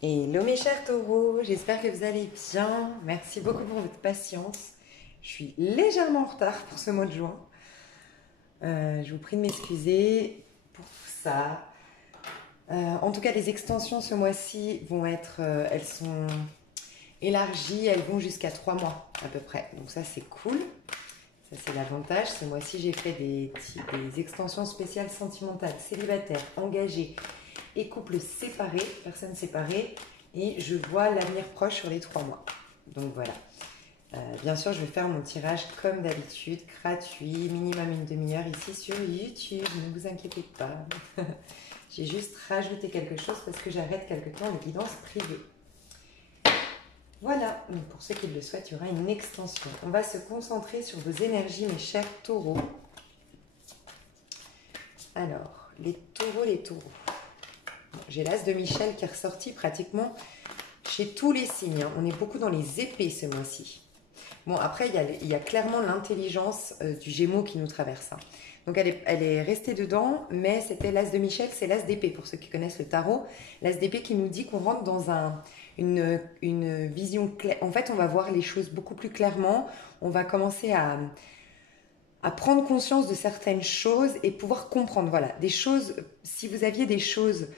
Hello mes chers taureaux, j'espère que vous allez bien. Merci beaucoup pour votre patience. Je suis légèrement en retard pour ce mois de juin. Je vous prie de m'excuser pour tout ça. En tout cas, les extensions ce mois-ci vont être, elles sont élargies, elles vont jusqu'à 3 mois à peu près. Donc ça c'est cool, ça c'est l'avantage. Ce mois-ci j'ai fait des extensions spéciales sentimentales, célibataires, engagés et couples séparés, personnes séparées. Et je vois l'avenir proche sur les 3 mois. Donc voilà. Bien sûr, je vais faire mon tirage comme d'habitude, gratuit, minimum une demi-heure ici sur YouTube. Ne vous inquiétez pas. J'ai juste rajouté quelque chose parce que j'arrête quelque temps les guidances privées. Voilà, donc pour ceux qui le souhaitent, il y aura une extension. On va se concentrer sur vos énergies, mes chers taureaux. Alors, les taureaux, les taureaux. Bon, j'ai l'as de Michel qui est ressorti pratiquement chez tous les signes. On est beaucoup dans les épées ce mois-ci. Bon, après, il y a clairement l'intelligence du Gémeaux qui nous traverse. Donc, elle est restée dedans, mais c'était l'as de Michel, c'est l'as d'épée, pour ceux qui connaissent le tarot. L'as d'épée qui nous dit qu'on rentre dans une vision claire. En fait, on va voir les choses beaucoup plus clairement. On va commencer à prendre conscience de certaines choses et pouvoir comprendre. Voilà, des choses, si vous aviez des choses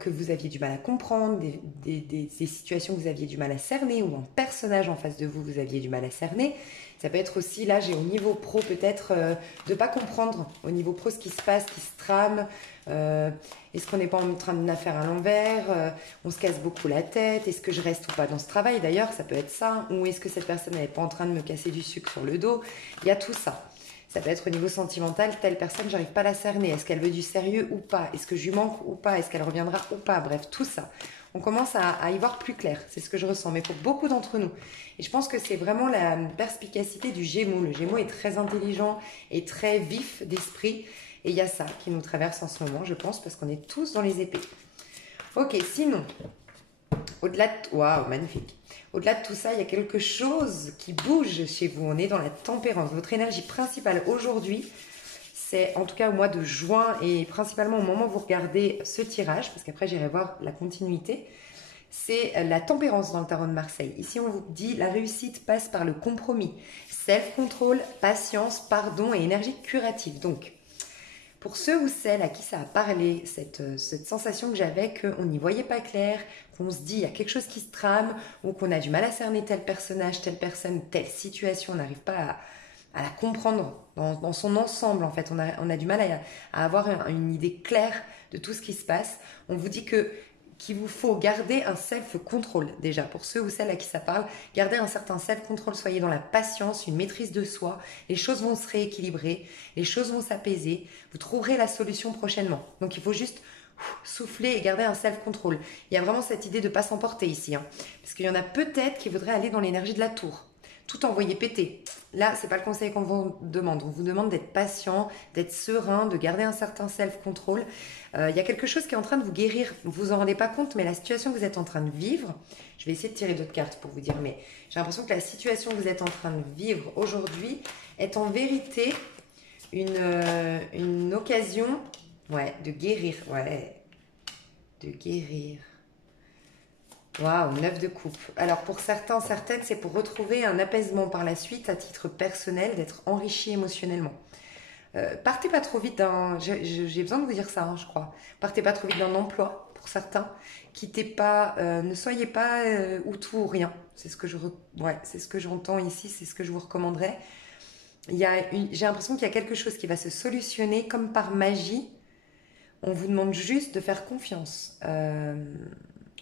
que vous aviez du mal à comprendre, des situations que vous aviez du mal à cerner, ou un personnage en face de vous, vous aviez du mal à cerner. Ça peut être aussi, là, j'ai au niveau pro peut-être de ne pas comprendre au niveau pro ce qui se passe, qui se trame. Est-ce qu'on n'est pas en train de la faire à l'envers? On se casse beaucoup la tête. Est-ce que je reste ou pas dans ce travail? D'ailleurs, ça peut être ça. Ou est-ce que cette personne n'est pas en train de me casser du sucre sur le dos? Il y a tout ça. Ça peut être au niveau sentimental, telle personne, j'arrive pas à la cerner. Est-ce qu'elle veut du sérieux ou pas? Est-ce que je lui manque ou pas? Est-ce qu'elle reviendra ou pas? Bref, tout ça. On commence à y voir plus clair. C'est ce que je ressens. Mais pour beaucoup d'entre nous. Et je pense que c'est vraiment la perspicacité du Gémeaux. Le Gémeaux est très intelligent et très vif d'esprit. Et il y a ça qui nous traverse en ce moment, je pense, parce qu'on est tous dans les épées. Ok, sinon, au-delà de... Waouh, magnifique. Au-delà de tout ça, il y a quelque chose qui bouge chez vous. On est dans la tempérance. Votre énergie principale aujourd'hui, c'est en tout cas au mois de juin et principalement au moment où vous regardez ce tirage, parce qu'après j'irai voir la continuité, c'est la tempérance dans le tarot de Marseille. Ici, on vous dit la réussite passe par le compromis, self-control, patience, pardon et énergie curative. Donc, pour ceux ou celles à qui ça a parlé, cette sensation que j'avais qu'on n'y voyait pas clair, qu'on se dit il y a quelque chose qui se trame, ou qu'on a du mal à cerner tel personnage, telle personne, telle situation, on n'arrive pas à la comprendre dans son ensemble en fait, on a du mal à avoir une idée claire de tout ce qui se passe. On vous dit qu'il vous faut garder un self-control déjà, pour ceux ou celles à qui ça parle, garder un certain self-control, soyez dans la patience, une maîtrise de soi, les choses vont se rééquilibrer, les choses vont s'apaiser, vous trouverez la solution prochainement. Donc il faut juste souffler et garder un self-control. Il y a vraiment cette idée de ne pas s'emporter ici, parce qu'il y en a peut-être qui voudraient aller dans l'énergie de la tour, tout envoyer péter. Là, c'est pas le conseil qu'on vous demande. On vous demande d'être patient, d'être serein, de garder un certain self-control. Il y a quelque chose qui est en train de vous guérir. Vous vous en rendez pas compte, mais la situation que vous êtes en train de vivre, je vais essayer de tirer d'autres cartes pour vous dire, mais j'ai l'impression que la situation que vous êtes en train de vivre aujourd'hui est en vérité une occasion, ouais, de guérir, ouais, de guérir. Waouh, 9 de coupe. Alors pour certains, certaines, c'est pour retrouver un apaisement par la suite à titre personnel, d'être enrichi émotionnellement. Partez pas trop vite d'un... J'ai besoin de vous dire ça, je crois. Partez pas trop vite d'un emploi, pour certains. Quittez pas, ne soyez pas ou tout ou rien. C'est ce que c'est ce que j'entends ici, c'est ce que je vous recommanderais. J'ai l'impression qu'il y a quelque chose qui va se solutionner comme par magie. On vous demande juste de faire confiance.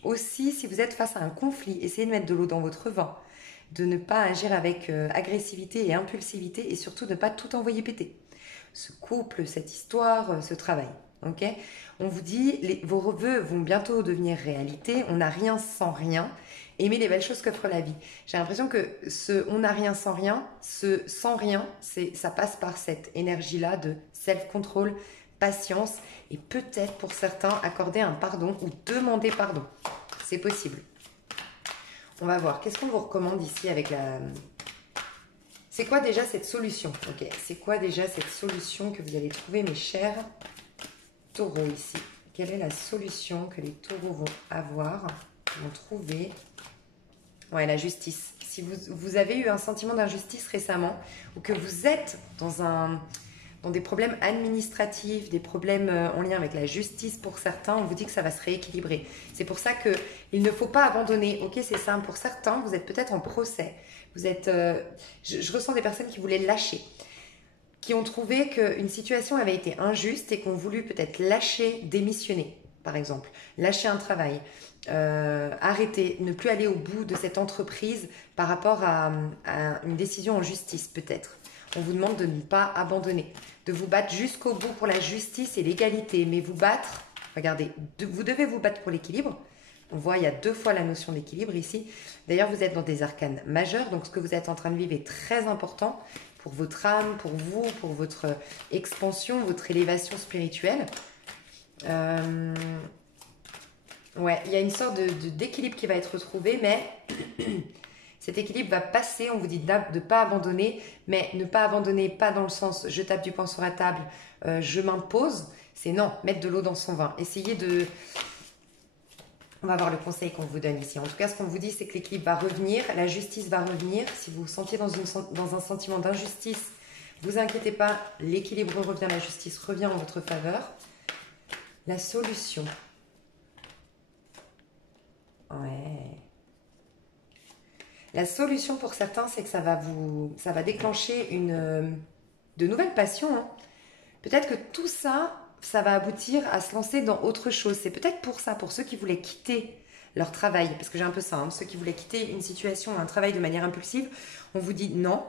Aussi, si vous êtes face à un conflit, essayez de mettre de l'eau dans votre vin, de ne pas agir avec agressivité et impulsivité et surtout de ne pas tout envoyer péter. Ce couple, cette histoire, ce travail. Ok, on vous dit, vos vœux vont bientôt devenir réalité, on n'a rien sans rien. Aimez les belles choses qu'offre la vie. J'ai l'impression que ce on n'a rien sans rien, ce sans rien, ça passe par cette énergie-là de self-control, patience et peut-être pour certains accorder un pardon ou demander pardon. C'est possible. On va voir. Qu'est-ce qu'on vous recommande ici avec la... C'est quoi déjà cette solution? Ok. C'est quoi déjà cette solution que vous allez trouver, mes chers taureaux ici? Quelle est la solution que les taureaux vont avoir qui vont trouver... Ouais, la justice. Si vous avez eu un sentiment d'injustice récemment ou que vous êtes dans des problèmes administratifs, des problèmes en lien avec la justice pour certains, on vous dit que ça va se rééquilibrer. C'est pour ça qu'il ne faut pas abandonner. Ok, c'est simple. Pour certains, vous êtes peut-être en procès. Vous êtes, je ressens des personnes qui voulaient lâcher, qui ont trouvé qu'une situation avait été injuste et qui ont voulu peut-être lâcher, démissionner, par exemple, lâcher un travail. Arrêter, ne plus aller au bout de cette entreprise par rapport à une décision en justice peut-être. On vous demande de ne pas abandonner, de vous battre jusqu'au bout pour la justice et l'égalité, mais vous battre, regardez, vous devez vous battre pour l'équilibre. On voit, il y a 2 fois la notion d'équilibre ici. D'ailleurs, vous êtes dans des arcanes majeurs, donc ce que vous êtes en train de vivre est très important pour votre âme, pour vous, pour votre expansion, votre élévation spirituelle. Ouais, il y a une sorte d'équilibre qui va être retrouvé, mais cet équilibre va passer. On vous dit de ne pas abandonner, mais ne pas abandonner, pas dans le sens je tape du poing sur la table, je m'impose. C'est non, mettre de l'eau dans son vin. Essayez de... On va voir le conseil qu'on vous donne ici. En tout cas, ce qu'on vous dit, c'est que l'équilibre va revenir, la justice va revenir. Si vous vous sentiez dans un sentiment d'injustice, vous inquiétez pas, l'équilibre revient, la justice revient en votre faveur. La solution... Ouais. La solution pour certains, c'est que ça va déclencher de nouvelles passions. Hein. Peut-être que tout ça, ça va aboutir à se lancer dans autre chose. C'est peut-être pour ça, pour ceux qui voulaient quitter leur travail, parce que j'ai un peu ça, hein, ceux qui voulaient quitter une situation, un travail de manière impulsive, on vous dit non.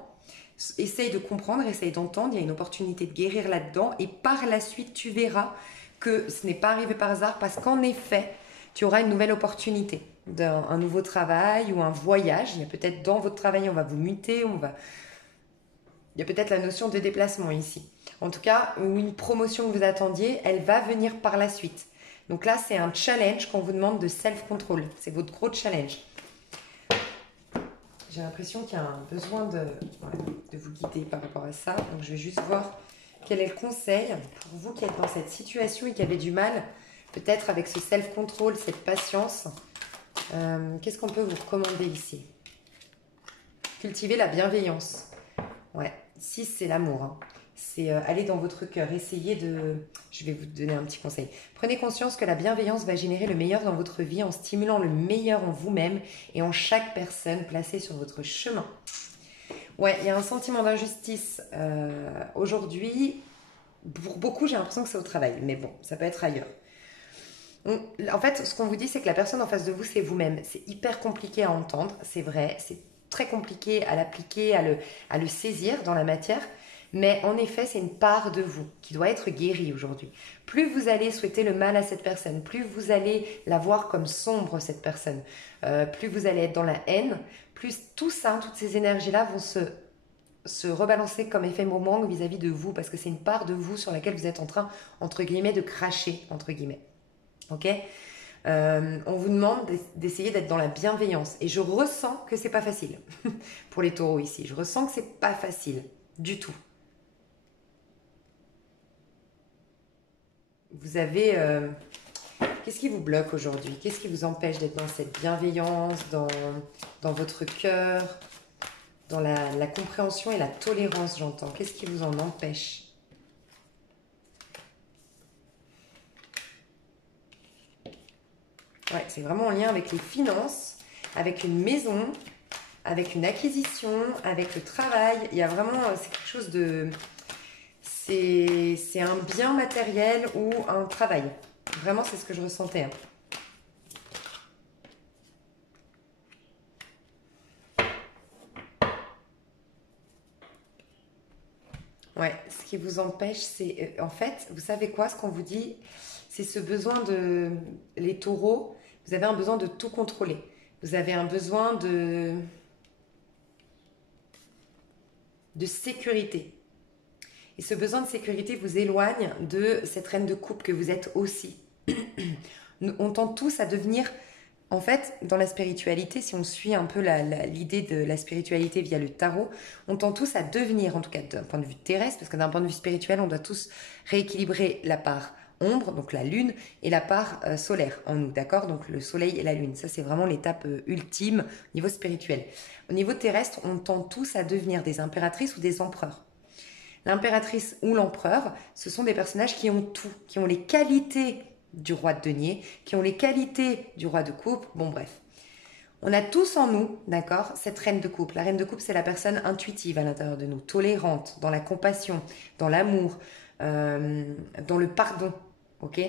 Essaye de comprendre, essaye d'entendre, il y a une opportunité de guérir là-dedans et par la suite, tu verras que ce n'est pas arrivé par hasard parce qu'en effet, tu auras une nouvelle opportunité d'un nouveau travail ou un voyage. Il y a peut-être dans votre travail, on va vous muter, il y a peut-être la notion de déplacement ici. En tout cas, ou une promotion que vous attendiez, elle va venir par la suite. Donc là, c'est un challenge qu'on vous demande de self-control. C'est votre gros challenge. J'ai l'impression qu'il y a un besoin de vous guider par rapport à ça. Donc je vais juste voir quel est le conseil pour vous qui êtes dans cette situation et qui avez du mal peut-être avec ce self-control, cette patience. Qu'est-ce qu'on peut vous recommander ici? Cultiver la bienveillance. Ouais, 6, c'est l'amour. Hein. C'est aller dans votre cœur. Essayez de... Je vais vous donner un petit conseil. Prenez conscience que la bienveillance va générer le meilleur dans votre vie en stimulant le meilleur en vous-même et en chaque personne placée sur votre chemin. Ouais, il y a un sentiment d'injustice aujourd'hui. Pour beaucoup, j'ai l'impression que c'est au travail. Mais bon, ça peut être ailleurs. En fait, ce qu'on vous dit, c'est que la personne en face de vous, c'est vous-même. C'est hyper compliqué à entendre, c'est vrai. C'est très compliqué à l'appliquer, à le saisir dans la matière. Mais en effet, c'est une part de vous qui doit être guérie aujourd'hui. Plus vous allez souhaiter le mal à cette personne, plus vous allez la voir comme sombre, cette personne, plus vous allez être dans la haine, plus tout ça, toutes ces énergies-là vont se rebalancer comme effet boomerang vis-à-vis de vous, parce que c'est une part de vous sur laquelle vous êtes en train, entre guillemets, de cracher, entre guillemets. Ok, on vous demande d'essayer d'être dans la bienveillance. Et je ressens que c'est pas facile pour les taureaux ici. Je ressens que c'est pas facile du tout. Vous avez... qu'est-ce qui vous bloque aujourd'hui? Qu'est-ce qui vous empêche d'être dans cette bienveillance, dans votre cœur, dans la compréhension et la tolérance, j'entends? Qu'est-ce qui vous en empêche? Ouais, c'est vraiment en lien avec les finances, avec une maison, avec une acquisition, avec le travail. Il y a vraiment, c'est quelque chose de... C'est un bien matériel ou un travail. Vraiment, c'est ce que je ressentais. Hein. Ouais, ce qui vous empêche, c'est... en fait, vous savez quoi, ce qu'on vous dit, c'est ce besoin de... Les taureaux, vous avez un besoin de tout contrôler. Vous avez un besoin de sécurité. Et ce besoin de sécurité vous éloigne de cette reine de coupe que vous êtes aussi. On tend tous à devenir... En fait, dans la spiritualité, si on suit un peu l'idée de la spiritualité via le tarot, on tend tous à devenir, en tout cas d'un point de vue terrestre, parce que d'un point de vue spirituel, on doit tous rééquilibrer la part ombre, donc la lune, et la part solaire en nous, d'accord? Donc le soleil et la lune, ça c'est vraiment l'étape ultime au niveau spirituel. Au niveau terrestre, on tend tous à devenir des impératrices ou des empereurs. L'impératrice ou l'empereur, ce sont des personnages qui ont tout, qui ont les qualités du roi de denier, qui ont les qualités du roi de coupe, bon bref. On a tous en nous, d'accord, cette reine de coupe. La reine de coupe, c'est la personne intuitive à l'intérieur de nous, tolérante, dans la compassion, dans l'amour, dans le pardon, ok?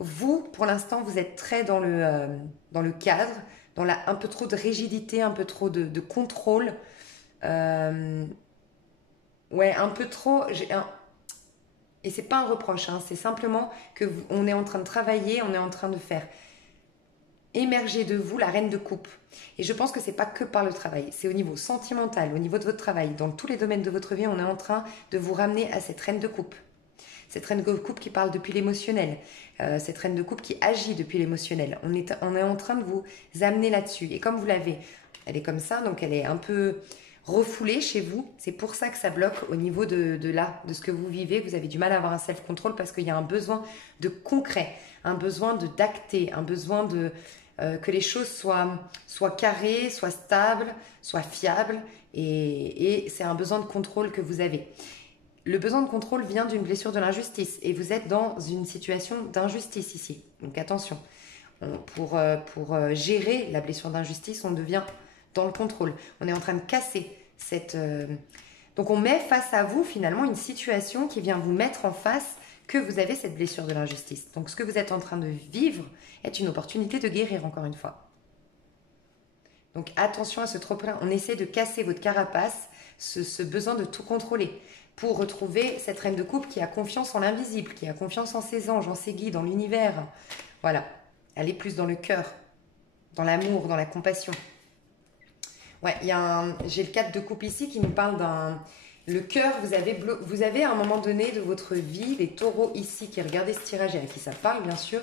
Vous, pour l'instant, vous êtes très dans le cadre, dans un peu trop de rigidité, un peu trop de contrôle. Ouais, un peu trop. Et c'est pas un reproche, hein, c'est simplement que on est en train de travailler, on est en train de faire émerger de vous la reine de coupe. Et je pense que c'est pas que par le travail, c'est au niveau sentimental, au niveau de votre travail, dans tous les domaines de votre vie, on est en train de vous ramener à cette reine de coupe. Cette reine de coupe qui parle depuis l'émotionnel, cette reine de coupe qui agit depuis l'émotionnel. On est en train de vous amener là-dessus. Et comme vous l'avez, elle est comme ça, donc elle est un peu refoulée chez vous. C'est pour ça que ça bloque au niveau de ce que vous vivez. Vous avez du mal à avoir un self-control parce qu'il y a un besoin de concret, un besoin d'acter, un besoin que les choses soient carrées, soient stables, soient fiables. Et c'est un besoin de contrôle que vous avez. Le besoin de contrôle vient d'une blessure de l'injustice et vous êtes dans une situation d'injustice ici. Donc attention, pour gérer la blessure d'injustice, on devient dans le contrôle. On est en train de casser cette... Donc on met face à vous finalement une situation qui vient vous mettre en face que vous avez cette blessure de l'injustice. Donc ce que vous êtes en train de vivre est une opportunité de guérir encore une fois. Donc attention à ce trop-plein. On essaie de casser votre carapace, ce besoin de tout contrôler, pour retrouver cette reine de coupe qui a confiance en l'invisible, qui a confiance en ses anges, en ses guides, en l'univers. Voilà, elle est plus dans le cœur, dans l'amour, dans la compassion. Ouais, j'ai le 4 de coupe ici qui nous parle d'un... Le cœur, vous avez à un moment donné de votre vie, les taureaux ici qui regardent ce tirage et à qui ça parle bien sûr,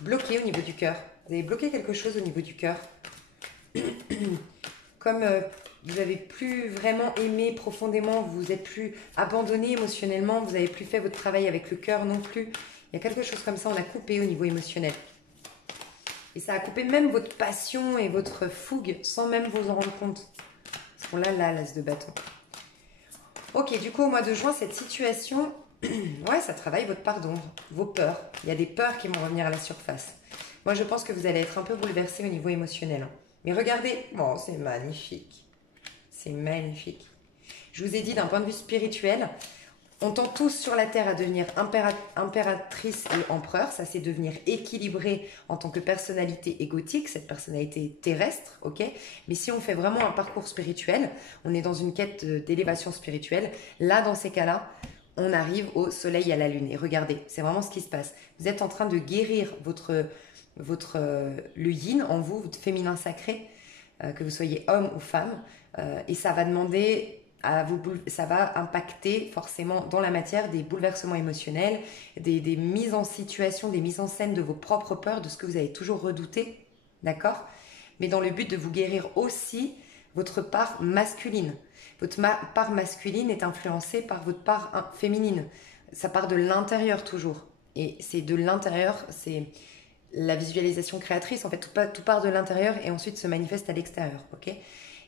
bloqué au niveau du cœur. Vous avez bloqué quelque chose au niveau du cœur. Comme vous n'avez plus vraiment aimé profondément, vous vous êtes plus abandonné émotionnellement, vous n'avez plus fait votre travail avec le cœur non plus. Il y a quelque chose comme ça, on a coupé au niveau émotionnel. Et ça a coupé même votre passion et votre fougue sans même vous en rendre compte. Parce qu'on l'a là, l'as de bâton. Ok, du coup, au mois de juin, cette situation, ouais, ça travaille votre part d'ombre, vos peurs. Il y a des peurs qui vont revenir à la surface. Moi, je pense que vous allez être un peu bouleversé au niveau émotionnel. Mais regardez, bon, c'est magnifique. C'est magnifique. Je vous ai dit, d'un point de vue spirituel, on tend tous sur la Terre à devenir impératrice et empereur. Ça, c'est devenir équilibré en tant que personnalité égotique, cette personnalité terrestre, ok? Mais si on fait vraiment un parcours spirituel, on est dans une quête d'élévation spirituelle. Là, dans ces cas-là, on arrive au soleil et à la lune. Et regardez, c'est vraiment ce qui se passe. Vous êtes en train de guérir le yin en vous, votre féminin sacré, que vous soyez homme ou femme. Et ça va demander... ça va impacter forcément dans la matière des bouleversements émotionnels, des mises en situation, des mises en scène de vos propres peurs, de ce que vous avez toujours redouté, d'accord? Mais dans le but de vous guérir aussi votre part masculine. Votre part masculine est influencée par votre part féminine. Ça part de l'intérieur toujours. Et c'est de l'intérieur, c'est la visualisation créatrice. En fait, tout part de l'intérieur et ensuite se manifeste à l'extérieur, ok?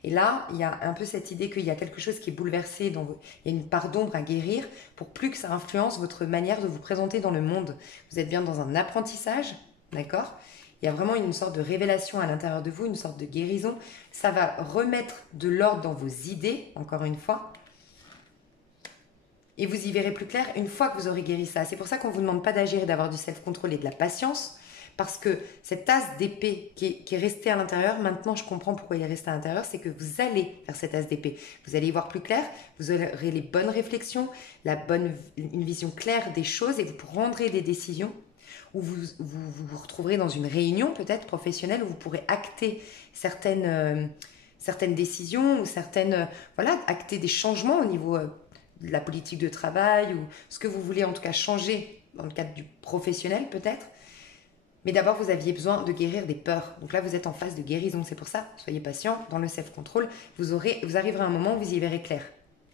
Et là, il y a un peu cette idée qu'il y a quelque chose qui est bouleversé, il y a une part d'ombre à guérir pour plus que ça influence votre manière de vous présenter dans le monde. Vous êtes bien dans un apprentissage, d'accord? Il y a vraiment une sorte de révélation à l'intérieur de vous, une sorte de guérison. Ça va remettre de l'ordre dans vos idées, encore une fois. Et vous y verrez plus clair une fois que vous aurez guéri ça. C'est pour ça qu'on ne vous demande pas d'agir et d'avoir du self-control et de la patience. Parce que cette tasse d'épée qui est restée à l'intérieur, maintenant je comprends pourquoi il est resté à l'intérieur, c'est que vous allez vers cette tasse d'épée. Vous allez y voir plus clair, vous aurez les bonnes réflexions, une vision claire des choses et vous prendrez des décisions où vous retrouverez dans une réunion peut-être professionnelle où vous pourrez acter certaines décisions ou acter des changements au niveau de la politique de travail ou ce que vous voulez en tout cas changer dans le cadre du professionnel peut-être. Mais d'abord, vous aviez besoin de guérir des peurs. Donc là, vous êtes en phase de guérison. C'est pour ça, soyez patient. Dans le self-control, vous arriverez à un moment où vous y verrez clair.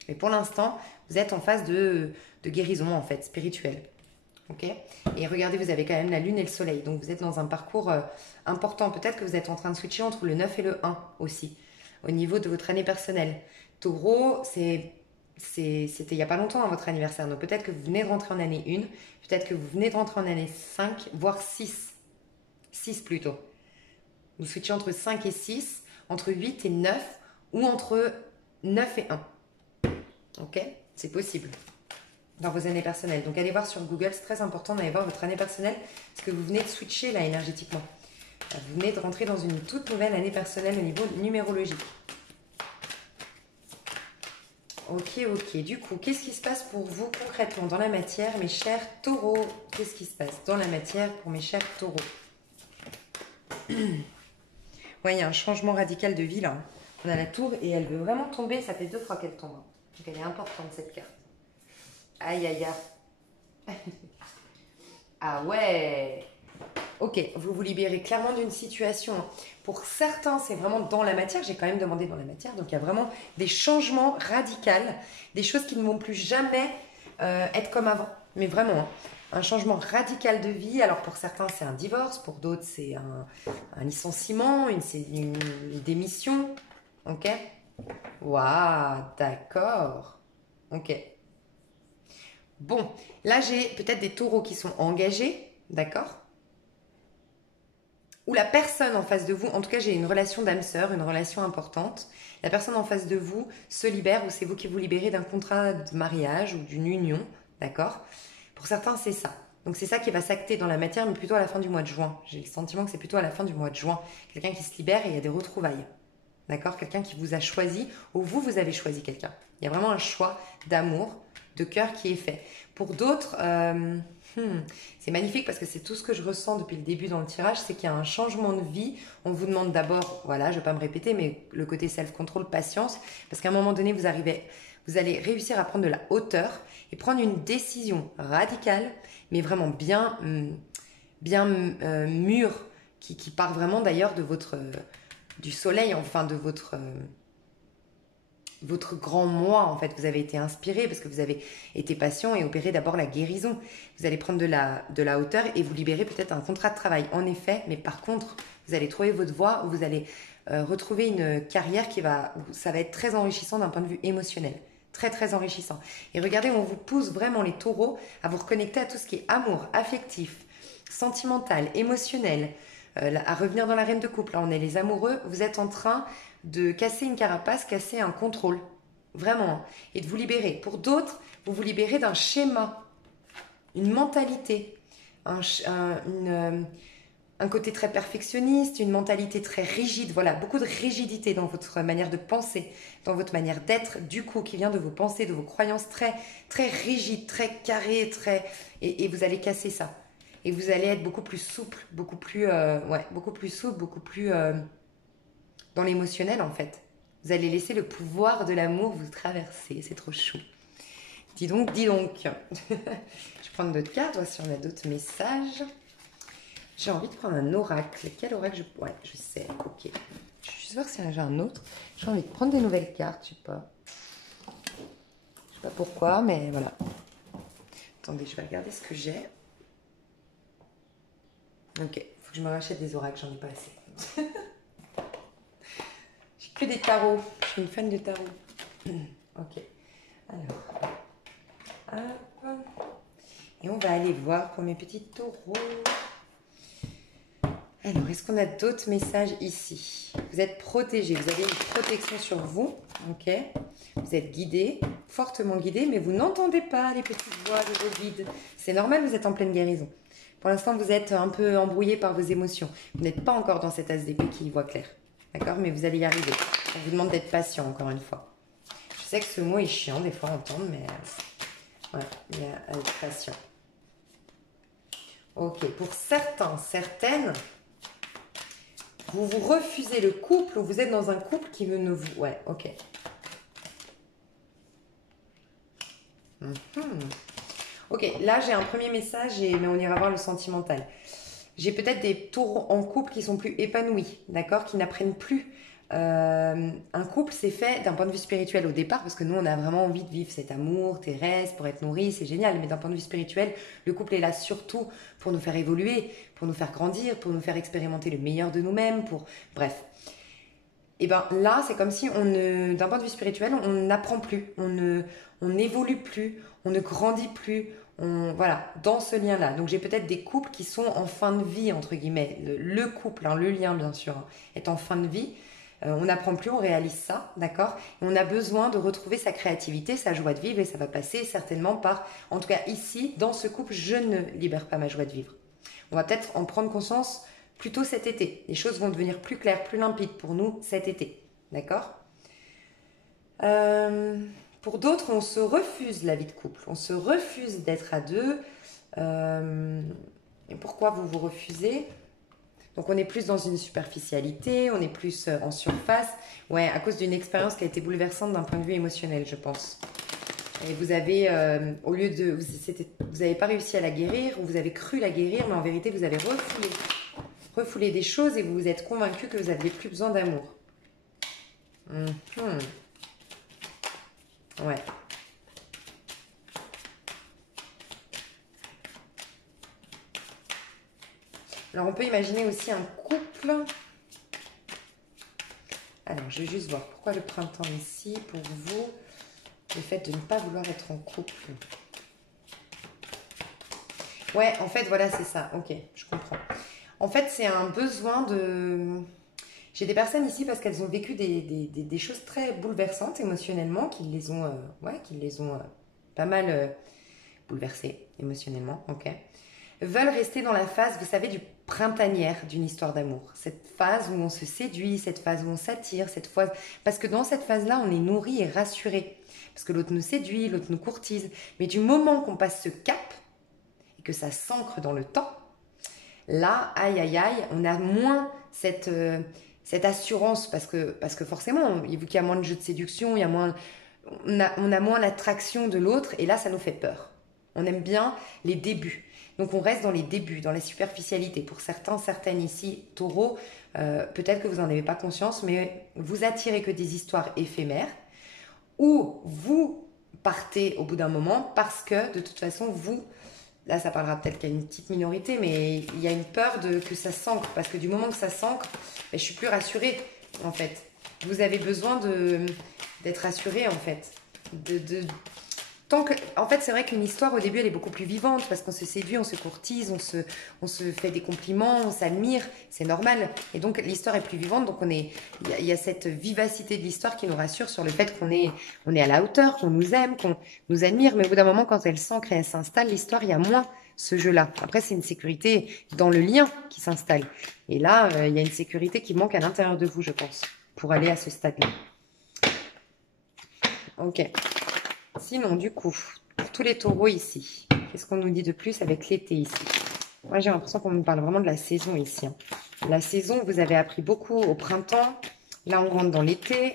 Mais pour l'instant, vous êtes en phase de guérison, en fait, spirituelle. Ok. Et regardez, vous avez quand même la lune et le soleil. Donc, vous êtes dans un parcours important. Peut-être que vous êtes en train de switcher entre le 9 et le 1 aussi, au niveau de votre année personnelle. Taureau, c'était il n'y a pas longtemps à votre anniversaire. Donc, peut-être que vous venez de rentrer en année 1. Peut-être que vous venez de rentrer en année 5, voire 6. 6 plutôt. Vous switchez entre 5 et 6, entre 8 et 9, ou entre 9 et 1. Ok. C'est possible. Dans vos années personnelles. Donc allez voir sur Google, c'est très important d'aller voir votre année personnelle parce que vous venez de switcher là énergétiquement. Vous venez de rentrer dans une toute nouvelle année personnelle au niveau numérologique. Ok, ok. Du coup, qu'est-ce qui se passe pour vous concrètement dans la matière, mes chers taureaux? Qu'est-ce qui se passe dans la matière pour mes chers taureaux? Ouais, il y a un changement radical de vie là. On a la tour et elle veut vraiment tomber. Ça fait 2 fois qu'elle tombe. Donc elle est importante cette carte. Aïe, aïe, aïe. Ah ouais. Ok, vous vous libérez clairement d'une situation. Pour certains, c'est vraiment dans la matière. J'ai quand même demandé dans la matière. Donc, il y a vraiment des changements radicaux. Des choses qui ne vont plus jamais être comme avant. Mais vraiment, hein, un changement radical de vie. Alors, pour certains, c'est un divorce. Pour d'autres, c'est un licenciement, une démission. Ok. Waouh, d'accord. Ok. Bon, là j'ai peut-être des taureaux qui sont engagés, d'accord? Ou la personne en face de vous, en tout cas j'ai une relation d'âme-sœur, une relation importante. La personne en face de vous se libère ou c'est vous qui vous libérez d'un contrat de mariage ou d'une union, d'accord? Pour certains c'est ça. Donc c'est ça qui va s'acter dans la matière, mais plutôt à la fin du mois de juin. J'ai le sentiment que c'est plutôt à la fin du mois de juin. Quelqu'un qui se libère et il y a des retrouvailles. D'accord? Quelqu'un qui vous a choisi ou vous avez choisi quelqu'un. Il y a vraiment un choix d'amour, de cœur qui est fait. Pour d'autres, c'est magnifique parce que c'est tout ce que je ressens depuis le début dans le tirage, c'est qu'il y a un changement de vie. On vous demande d'abord, voilà, je ne vais pas me répéter, mais le côté self-control, patience, parce qu'à un moment donné, vous allez réussir à prendre de la hauteur et prendre une décision radicale, mais vraiment bien mûre, qui part vraiment d'ailleurs de du soleil, enfin de votre grand moi, en fait. Vous avez été inspiré parce que vous avez été patient et opéré d'abord la guérison. Vous allez prendre de la hauteur et vous libérer peut-être un contrat de travail, en effet, mais par contre, vous allez trouver votre voie, vous allez retrouver une carrière ça va être très enrichissant d'un point de vue émotionnel. Très, très enrichissant. Et regardez, on vous pousse vraiment les taureaux à vous reconnecter à tout ce qui est amour, affectif, sentimental, émotionnel, à revenir dans l'arène de couple. Là, on est les amoureux. Vous êtes en train de casser une carapace, casser un contrôle. Vraiment. Et de vous libérer. Pour d'autres, vous vous libérez d'un schéma, une mentalité, un côté très perfectionniste, une mentalité très rigide. Voilà, beaucoup de rigidité dans votre manière de penser, dans votre manière d'être, du coup, qui vient de vos pensées, de vos croyances très, très rigides, très carrées, et vous allez casser ça. Et vous allez être beaucoup plus souple, beaucoup plus souple, beaucoup plus dans l'émotionnel en fait. Vous allez laisser le pouvoir de l'amour vous traverser, c'est trop chou. Dis donc, dis donc. Je vais prendre d'autres cartes, voir si on a d'autres messages. J'ai envie de prendre un oracle. Quel oracle Ouais, je sais, ok. Je vais juste voir si j'ai un autre. J'ai envie de prendre des nouvelles cartes, je sais pas. Je sais pas pourquoi, mais voilà. Attendez, je vais regarder ce que j'ai. Ok, faut que je me rachète des oracles, j'en ai pas assez. J'ai que des tarots, je suis une fan de tarot. Ok, alors, hop. Et on va aller voir pour mes petits taureaux. Alors, est-ce qu'on a d'autres messages ici? Vous êtes protégés, vous avez une protection sur vous, ok? Vous êtes guidés, fortement guidés, mais vous n'entendez pas les petites voix de vos guides. C'est normal, vous êtes en pleine guérison. Pour l'instant, vous êtes un peu embrouillé par vos émotions. Vous n'êtes pas encore dans cet as d'épée qui y voit clair. D'accord? Mais vous allez y arriver. On vous demande d'être patient, encore une fois. Je sais que ce mot est chiant, des fois, à entendre, mais voilà, il y a à être patient. Ok, pour certains, certaines, vous refusez le couple ou vous êtes dans un couple qui ne vous... Ouais, ok. Ok, là j'ai un premier message, mais on ira voir le sentimental. J'ai peut-être des taureaux en couple qui sont plus épanouis, d'accord, qui n'apprennent plus Un couple, c'est fait d'un point de vue spirituel au départ, parce que nous, on a vraiment envie de vivre cet amour terrestre, pour être nourri, c'est génial. Mais d'un point de vue spirituel, le couple est là surtout pour nous faire évoluer, pour nous faire grandir, pour nous faire expérimenter le meilleur de nous-mêmes, pour... Bref. Et bien là, c'est comme si d'un point de vue spirituel, on n'apprend plus, on n'évolue plus, on ne grandit plus, voilà, dans ce lien-là. Donc j'ai peut-être des couples qui sont en fin de vie, entre guillemets. Le couple, hein, le lien bien sûr, hein, est en fin de vie. On n'apprend plus, on réalise ça, d'accord? Et on a besoin de retrouver sa créativité, sa joie de vivre, et ça va passer certainement par, en tout cas ici, dans ce couple, je ne libère pas ma joie de vivre. On va peut-être en prendre conscience plutôt cet été. Les choses vont devenir plus claires, plus limpides pour nous cet été, d'accord? Pour d'autres, on se refuse la vie de couple, on se refuse d'être à deux. Et pourquoi vous vous refusez? Donc on est plus dans une superficialité, on est plus en surface. Ouais, à cause d'une expérience qui a été bouleversante d'un point de vue émotionnel, je pense. Et vous avez, au lieu de... Vous n'avez pas réussi à la guérir, ou vous avez cru la guérir, mais en vérité, vous avez refoulé des choses et vous vous êtes convaincu que vous n'aviez plus besoin d'amour. Ouais. Alors, on peut imaginer aussi un couple. Alors, je vais juste voir pourquoi le printemps ici, pour vous, le fait de ne pas vouloir être en couple. Ouais, en fait, voilà, c'est ça. Ok, je comprends. En fait, c'est un besoin de... J'ai des personnes ici parce qu'elles ont vécu des choses très bouleversantes émotionnellement, qui les ont, pas mal bouleversées émotionnellement, ok. Veulent rester dans la phase, vous savez, du printanière d'une histoire d'amour. Cette phase où on se séduit, cette phase où on s'attire, cette phase... Parce que dans cette phase-là, on est nourri et rassuré. Parce que l'autre nous séduit, l'autre nous courtise. Mais du moment qu'on passe ce cap, et que ça s'ancre dans le temps, là, aïe, aïe, aïe, on a moins cette assurance, parce que forcément, vu qu'il y a moins de jeux de séduction, il y a moins, on a moins l'attraction de l'autre, et là, ça nous fait peur. On aime bien les débuts. Donc, on reste dans les débuts, dans la superficialité. Pour certains, certaines ici, taureaux, peut-être que vous n'en avez pas conscience, mais vous attirez que des histoires éphémères, ou vous partez au bout d'un moment, parce que, de toute façon, vous... Là, ça parlera peut-être qu'il y a une petite minorité, mais il y a une peur que ça s'ancre. Parce que du moment que ça s'ancre, je suis plus rassurée, en fait. Vous avez besoin d'être rassurée, en fait. En fait, c'est vrai qu'une histoire, au début, elle est beaucoup plus vivante. Parce qu'on se séduit, on se courtise, on se fait des compliments, on s'admire. C'est normal. Et donc, l'histoire est plus vivante. Donc, il y a cette vivacité de l'histoire qui nous rassure sur le fait qu'on est à la hauteur, qu'on nous aime, qu'on nous admire. Mais au bout d'un moment, quand elle s'ancre et elle s'installe, l'histoire, il y a moins ce jeu-là. Après, c'est une sécurité dans le lien qui s'installe. Et là, il y a une sécurité qui manque à l'intérieur de vous, je pense, pour aller à ce stade-là. Ok. Sinon, du coup, pour tous les taureaux ici, qu'est-ce qu'on nous dit de plus avec l'été ici? Moi, j'ai l'impression qu'on nous parle vraiment de la saison ici. Hein. La saison, vous avez appris beaucoup au printemps. Là, on rentre dans l'été.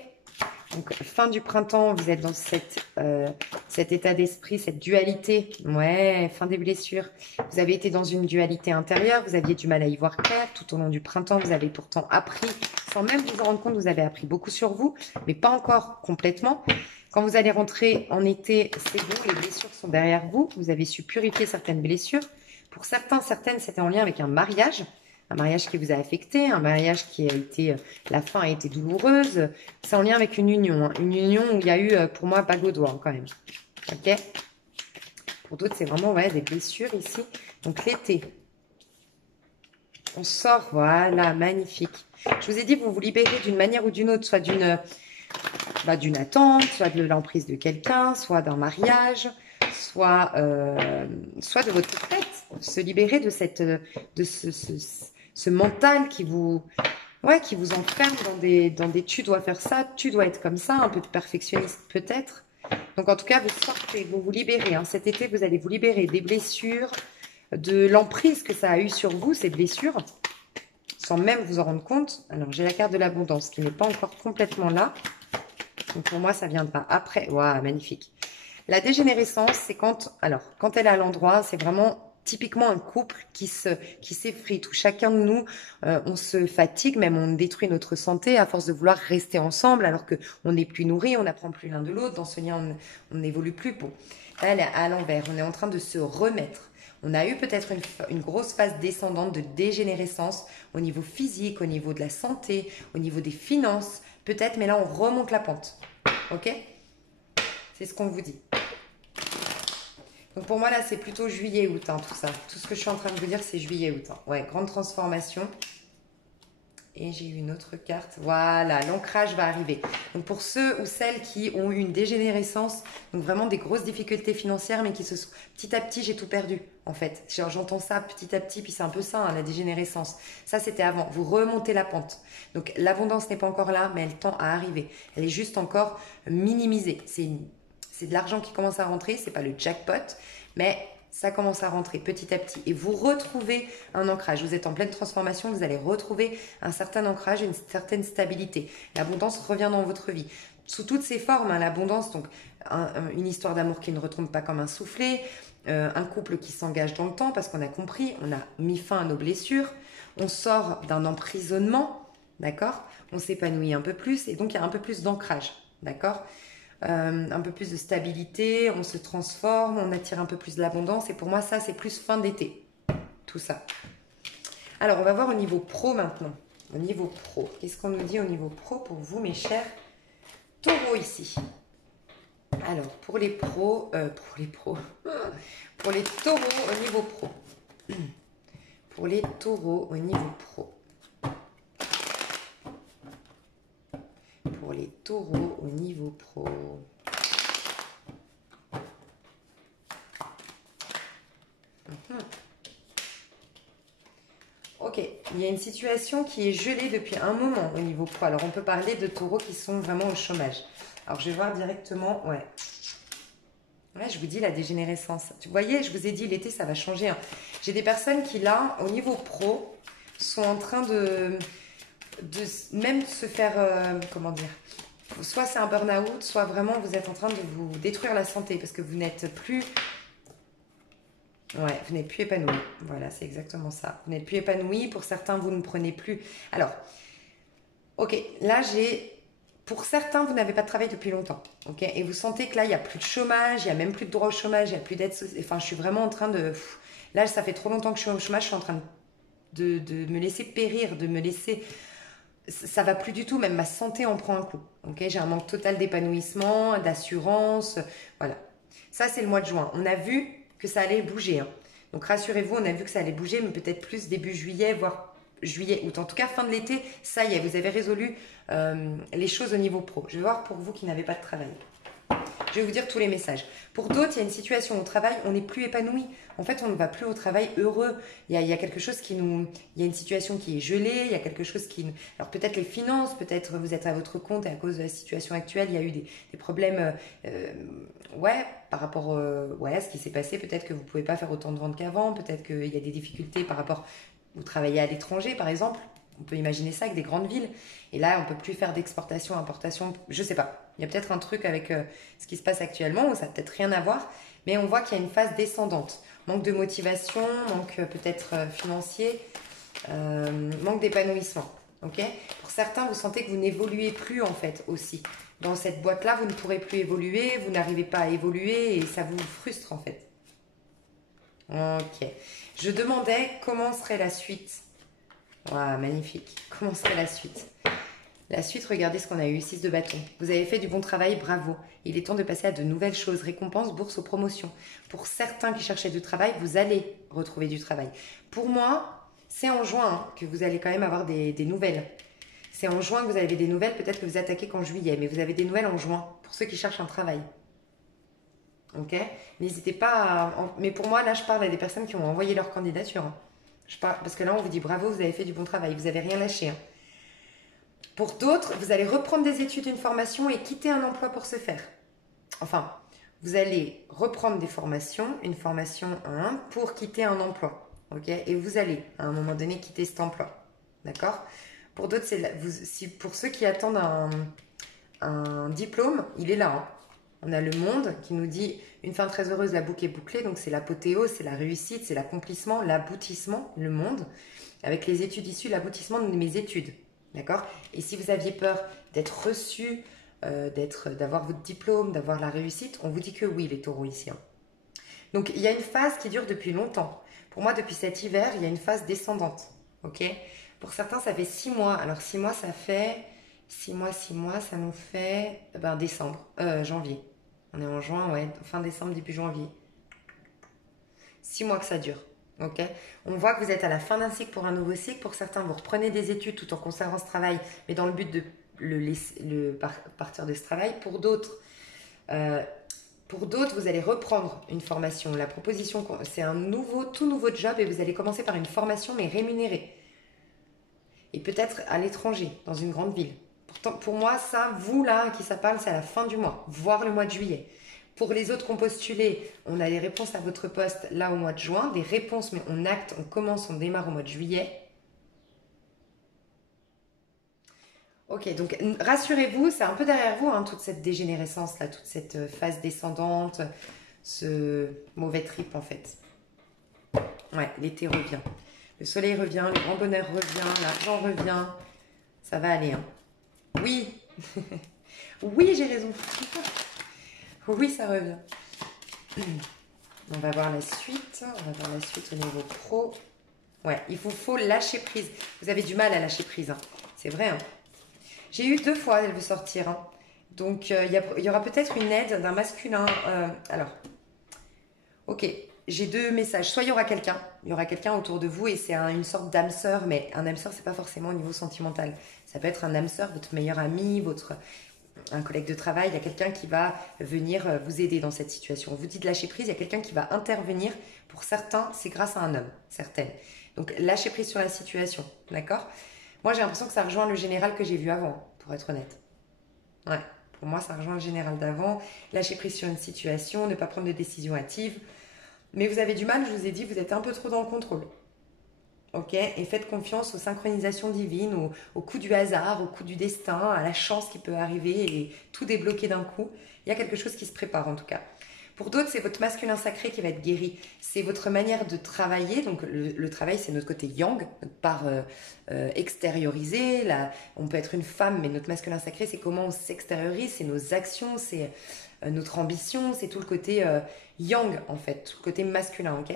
Donc, fin du printemps, vous êtes dans cet état d'esprit, cette dualité. Ouais, fin des blessures. Vous avez été dans une dualité intérieure. Vous aviez du mal à y voir clair. Tout au long du printemps, vous avez pourtant appris, sans même vous en rendre compte, vous avez appris beaucoup sur vous, mais pas encore complètement. Quand vous allez rentrer en été, c'est bon, les blessures sont derrière vous. Vous avez su purifier certaines blessures. Pour certaines, c'était en lien avec un mariage qui vous a affecté, un mariage qui a été, la fin a été douloureuse. C'est en lien avec une union, hein. Une union où il y a eu, pour moi, bague au doigt, hein, quand même. Ok. Pour d'autres, c'est vraiment, ouais, des blessures ici. Donc, l'été. On sort, voilà, magnifique. Je vous ai dit, vous vous libérez d'une manière ou d'une autre, soit d'une attente, soit de l'emprise de quelqu'un, soit d'un mariage, soit de votre tête. Se libérer de ce mental qui vous enferme dans des tu dois faire ça, tu dois être comme ça, un peu de perfectionniste peut-être. Donc en tout cas, vous sortez, vous vous libérez. Hein. Cet été, vous allez vous libérer des blessures, de l'emprise que ça a eu sur vous, ces blessures, sans même vous en rendre compte. Alors j'ai la carte de l'abondance qui n'est pas encore complètement là. Donc pour moi, ça viendra après. Waouh, magnifique. La dégénérescence, c'est quand elle est à l'endroit, c'est vraiment typiquement un couple qui s'effrite, où chacun de nous, on se fatigue, même on détruit notre santé à force de vouloir rester ensemble alors qu'on n'est plus nourri, on n'apprend plus l'un de l'autre, dans ce lien on n'évolue plus. Bon, là elle est à l'envers, on est en train de se remettre. On a eu peut-être une grosse phase descendante de dégénérescence au niveau physique, au niveau de la santé, au niveau des finances, peut-être, mais là on remonte la pente. Ok? C'est ce qu'on vous dit. Donc pour moi là c'est plutôt juillet-août, hein, tout ça. Tout ce que je suis en train de vous dire c'est juillet-août. Hein. Ouais, grande transformation. Et j'ai une autre carte. Voilà, l'ancrage va arriver. Donc pour ceux ou celles qui ont eu une dégénérescence, donc vraiment des grosses difficultés financières, mais qui se sont... Petit à petit, j'ai tout perdu, en fait. J'entends ça petit à petit, puis c'est un peu ça, hein, la dégénérescence. Ça, c'était avant. Vous remontez la pente. Donc l'abondance n'est pas encore là, mais elle tend à arriver. Elle est juste encore minimisée. C'est de l'argent qui commence à rentrer, c'est pas le jackpot, mais ça commence à rentrer petit à petit. Et vous retrouvez un ancrage. Vous êtes en pleine transformation, vous allez retrouver un certain ancrage, une certaine stabilité. L'abondance revient dans votre vie. Sous toutes ses formes, hein, l'abondance, donc une histoire d'amour qui ne retombe pas comme un soufflet, un couple qui s'engage dans le temps parce qu'on a compris, on a mis fin à nos blessures, on sort d'un emprisonnement, d'accord? On s'épanouit un peu plus et donc il y a un peu plus d'ancrage, d'accord? Un peu plus de stabilité, on se transforme, on attire un peu plus de l'abondance et pour moi ça c'est plus fin d'été, tout ça. Alors on va voir au niveau pro maintenant, au niveau pro, qu'est-ce qu'on nous dit au niveau pro pour vous mes chers taureaux ici? Alors pour les taureaux au niveau pro, pour les taureaux au niveau pro, pour les taureaux au niveau pro. Ok, il y a une situation qui est gelée depuis un moment au niveau pro. Alors on peut parler de taureaux qui sont vraiment au chômage. Alors je vais voir directement, ouais. Ouais, je vous dis la dégénérescence. Vous voyez, je vous ai dit l'été ça va changer. Hein. J'ai des personnes qui là, au niveau pro, sont en train de même se faire, comment dire, soit c'est un burn-out, soit vraiment vous êtes en train de vous détruire la santé parce que vous n'êtes plus, ouais, vous n'êtes plus épanoui. Voilà, c'est exactement ça. Vous n'êtes plus épanoui. Pour certains, vous ne prenez plus. Alors, ok, là pour certains, vous n'avez pas de travail depuis longtemps, ok, et vous sentez que là, il n'y a plus de chômage, il n'y a même plus de droit au chômage, il n'y a plus d'aide sociale. Enfin, je suis vraiment en train de, là, ça fait trop longtemps que je suis au chômage, je suis en train de me laisser périr, de me laisser, ça va plus du tout, même ma santé en prend un coup, ok, j'ai un manque total d'épanouissement, d'assurance, voilà. Ça, c'est le mois de juin. On a vu que ça allait bouger, hein. Donc rassurez-vous, on a vu que ça allait bouger, mais peut-être plus début juillet, voire juillet, août. En tout cas, fin de l'été, ça y est, vous avez résolu les choses au niveau pro. Je vais voir pour vous qui n'avez pas de travail. Je vais vous dire tous les messages. Pour d'autres, il y a une situation au travail, on n'est plus épanoui. En fait, on ne va plus au travail heureux. Il y a quelque chose qui nous... Il y a une situation qui est gelée, il y a quelque chose qui... Alors peut-être les finances, peut-être vous êtes à votre compte et à cause de la situation actuelle, il y a eu des problèmes, ouais, par rapport ouais, à ce qui s'est passé. Peut-être que vous ne pouvez pas faire autant de ventes qu'avant, peut-être qu'il y a des difficultés par rapport... Vous travaillez à l'étranger, par exemple. On peut imaginer ça avec des grandes villes. Et là, on ne peut plus faire d'exportation, importation. Je ne sais pas. Il y a peut-être un truc avec ce qui se passe actuellement où ça n'a peut-être rien à voir. Mais on voit qu'il y a une phase descendante. Manque de motivation, manque peut-être financier, manque d'épanouissement. Okay, pour certains, vous sentez que vous n'évoluez plus en fait aussi. Dans cette boîte-là, vous ne pourrez plus évoluer. Vous n'arrivez pas à évoluer et ça vous frustre en fait. Ok. Je demandais comment serait la suite. Waouh, magnifique. Comment serait la suite? La suite, regardez ce qu'on a eu. 6 de bâton. Vous avez fait du bon travail, bravo. Il est temps de passer à de nouvelles choses. Récompense, bourse aux promotions. Pour certains qui cherchaient du travail, vous allez retrouver du travail. Pour moi, c'est en juin hein, que vous allez quand même avoir des nouvelles. C'est en juin que vous avez des nouvelles. Peut-être que vous attaquez qu'en juillet, mais vous avez des nouvelles en juin. Pour ceux qui cherchent un travail. Ok? N'hésitez pas à... Mais pour moi, là, je parle à des personnes qui ont envoyé leur candidature. Hein. Parce que là, on vous dit bravo, vous avez fait du bon travail, vous n'avez rien lâché. Hein. Pour d'autres, vous allez reprendre des études, une formation et quitter un emploi pour ce faire. Enfin, vous allez reprendre des formations, une formation pour quitter un emploi. Okay, et vous allez, à un moment donné, quitter cet emploi. D'accord? Pour d'autres, pour ceux qui attendent un diplôme, il est là. Hein. On a le monde qui nous dit une fin très heureuse, la boucle est bouclée. Donc c'est l'apothéose, c'est la réussite, c'est l'accomplissement, l'aboutissement, le monde. Avec les études issues, l'aboutissement de mes études. D'accord? Et si vous aviez peur d'être reçu, d'avoir votre diplôme, d'avoir la réussite, on vous dit que oui, les taureaux ici. Hein. Donc il y a une phase qui dure depuis longtemps. Pour moi, depuis cet hiver, il y a une phase descendante. Ok? Pour certains, ça fait 6 mois. Alors 6 mois, ça fait 6 mois, ça nous fait janvier. On est en juin, ouais, fin décembre, début janvier. 6 mois que ça dure. Ok, on voit que vous êtes à la fin d'un cycle pour un nouveau cycle. Pour certains, vous reprenez des études tout en conservant ce travail, mais dans le but de partir de ce travail. Pour d'autres, vous allez reprendre une formation. La proposition, c'est un tout nouveau job et vous allez commencer par une formation, mais rémunérée. Et peut-être à l'étranger, dans une grande ville. Pourtant, pour moi, ça, vous là, à qui ça parle, c'est à la fin du mois, voire le mois de juillet. Pour les autres qui ont postulé, on a les réponses à votre poste là au mois de juin. Des réponses, mais on acte, on commence, on démarre au mois de juillet. Ok, donc rassurez-vous, c'est un peu derrière vous, hein, toute cette dégénérescence là, toute cette phase descendante, ce mauvais trip en fait. Ouais, l'été revient. Le soleil revient, le grand bonheur revient, l'argent revient. Ça va aller, hein. Oui. Oui, j'ai raison. Oui, ça revient. On va voir la suite. On va voir la suite au niveau pro. Ouais, il vous faut lâcher prise. Vous avez du mal à lâcher prise. Hein. C'est vrai. Hein. J'ai eu 2 fois, elle veut sortir. Hein. Donc, il y aura peut-être une aide d'un masculin. Alors, ok. J'ai 2 messages. Soit il y aura quelqu'un autour de vous et c'est une sorte d'âme sœur, mais un âme sœur, c'est pas forcément au niveau sentimental. Ça peut être un âme sœur, votre meilleur ami, un collègue de travail. Il y a quelqu'un qui va venir vous aider dans cette situation. On vous dit de lâcher prise, il y a quelqu'un qui va intervenir. Pour certains, c'est grâce à un homme, certaines. Donc lâcher prise sur la situation, d'accord? Moi, j'ai l'impression que ça rejoint le général que j'ai vu avant, pour être honnête. Ouais, pour moi, ça rejoint le général d'avant. Lâcher prise sur une situation, ne pas prendre de décision hâtive. Mais vous avez du mal, je vous ai dit, vous êtes un peu trop dans le contrôle. Ok, et faites confiance aux synchronisations divines, au coup du hasard, au coup du destin, à la chance qui peut arriver et tout débloquer d'un coup. Il y a quelque chose qui se prépare en tout cas. Pour d'autres, c'est votre masculin sacré qui va être guéri. C'est votre manière de travailler. Donc le travail, c'est notre côté yang, notre part extériorisée. Là, on peut être une femme, mais notre masculin sacré, c'est comment on s'extériorise, c'est nos actions, c'est notre ambition, c'est tout le côté yang en fait, tout le côté masculin, ok,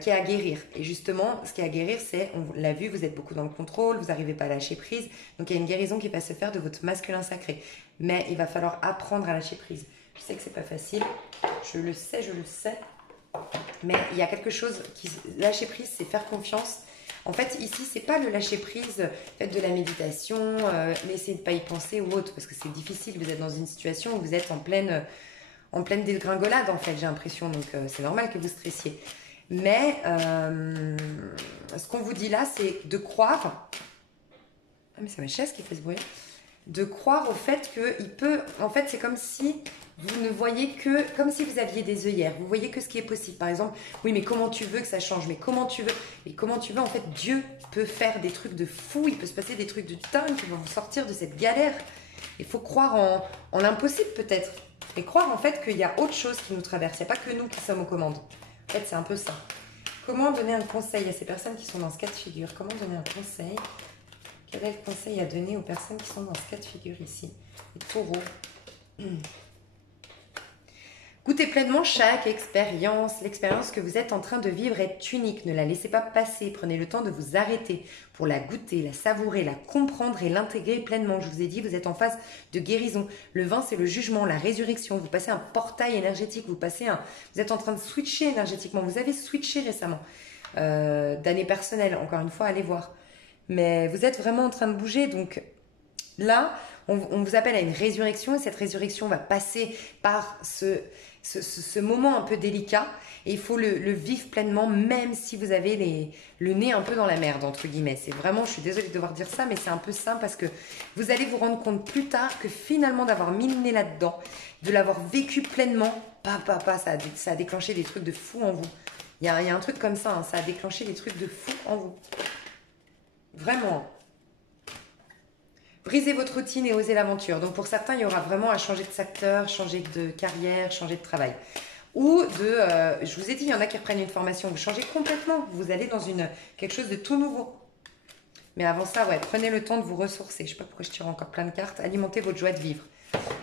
qui est à guérir. Et justement, ce qui est à guérir, c'est, on l'a vu, vous êtes beaucoup dans le contrôle, vous n'arrivez pas à lâcher prise. Donc il y a une guérison qui va se faire de votre masculin sacré. Mais il va falloir apprendre à lâcher prise. Je sais que c'est pas facile, je le sais. Mais il y a quelque chose qui... Lâcher prise, c'est faire confiance. En fait, ici, c'est pas le lâcher prise, faites de la méditation, mais essayez de ne pas y penser ou autre, parce que c'est difficile. Vous êtes dans une situation où vous êtes en pleine dégringolade, en fait, j'ai l'impression. Donc, c'est normal que vous stressiez. Mais ce qu'on vous dit là, c'est de croire... Ah, mais c'est ma chaise qui fait ce bruit. De croire au fait qu'il peut... En fait, c'est comme si vous ne voyez que... Comme si vous aviez des œillères. Vous voyez que ce qui est possible. Par exemple, oui, mais comment tu veux que ça change? Mais comment tu veux? Mais comment tu veux? En fait, Dieu peut faire des trucs de fou. Il peut se passer des trucs de dingue qui vont vous sortir de cette galère. Il faut croire en l'impossible, peut-être. Et croire, en fait, qu'il y a autre chose qui nous traverse. Il n'y a pas que nous qui sommes aux commandes. En fait, c'est un peu ça. Comment donner un conseil à ces personnes qui sont dans ce cas de figure? Comment donner un conseil? Quel est le conseil à donner aux personnes qui sont dans ce cas de figure ici? Les taureaux. Goûtez pleinement chaque expérience. L'expérience que vous êtes en train de vivre est unique. Ne la laissez pas passer. Prenez le temps de vous arrêter pour la goûter, la savourer, la comprendre et l'intégrer pleinement. Je vous ai dit, vous êtes en phase de guérison. Le 20, c'est le jugement, la résurrection. Vous passez un portail énergétique. Vous êtes en train de switcher énergétiquement. Vous avez switché récemment. D'année personnelle, encore une fois, allez voir. Mais vous êtes vraiment en train de bouger, donc là, on vous appelle à une résurrection et cette résurrection va passer par ce moment un peu délicat et il faut le vivre pleinement, même si vous avez le nez un peu dans la merde, entre guillemets. C'est vraiment, je suis désolée de devoir dire ça, mais c'est un peu ça parce que vous allez vous rendre compte plus tard que finalement d'avoir mis le nez là-dedans, de l'avoir vécu pleinement, ça a déclenché des trucs de fou en vous. Il y a un truc comme ça, hein, ça a déclenché des trucs de fou en vous. Vraiment. Brisez votre routine et osez l'aventure. Donc pour certains, il y aura vraiment à changer de secteur, changer de carrière, changer de travail. Ou de, je vous ai dit, il y en a qui reprennent une formation, vous changez complètement, vous allez dans quelque chose de tout nouveau. Mais avant ça, ouais, prenez le temps de vous ressourcer. Je ne sais pas pourquoi je tire encore plein de cartes. Alimentez votre joie de vivre.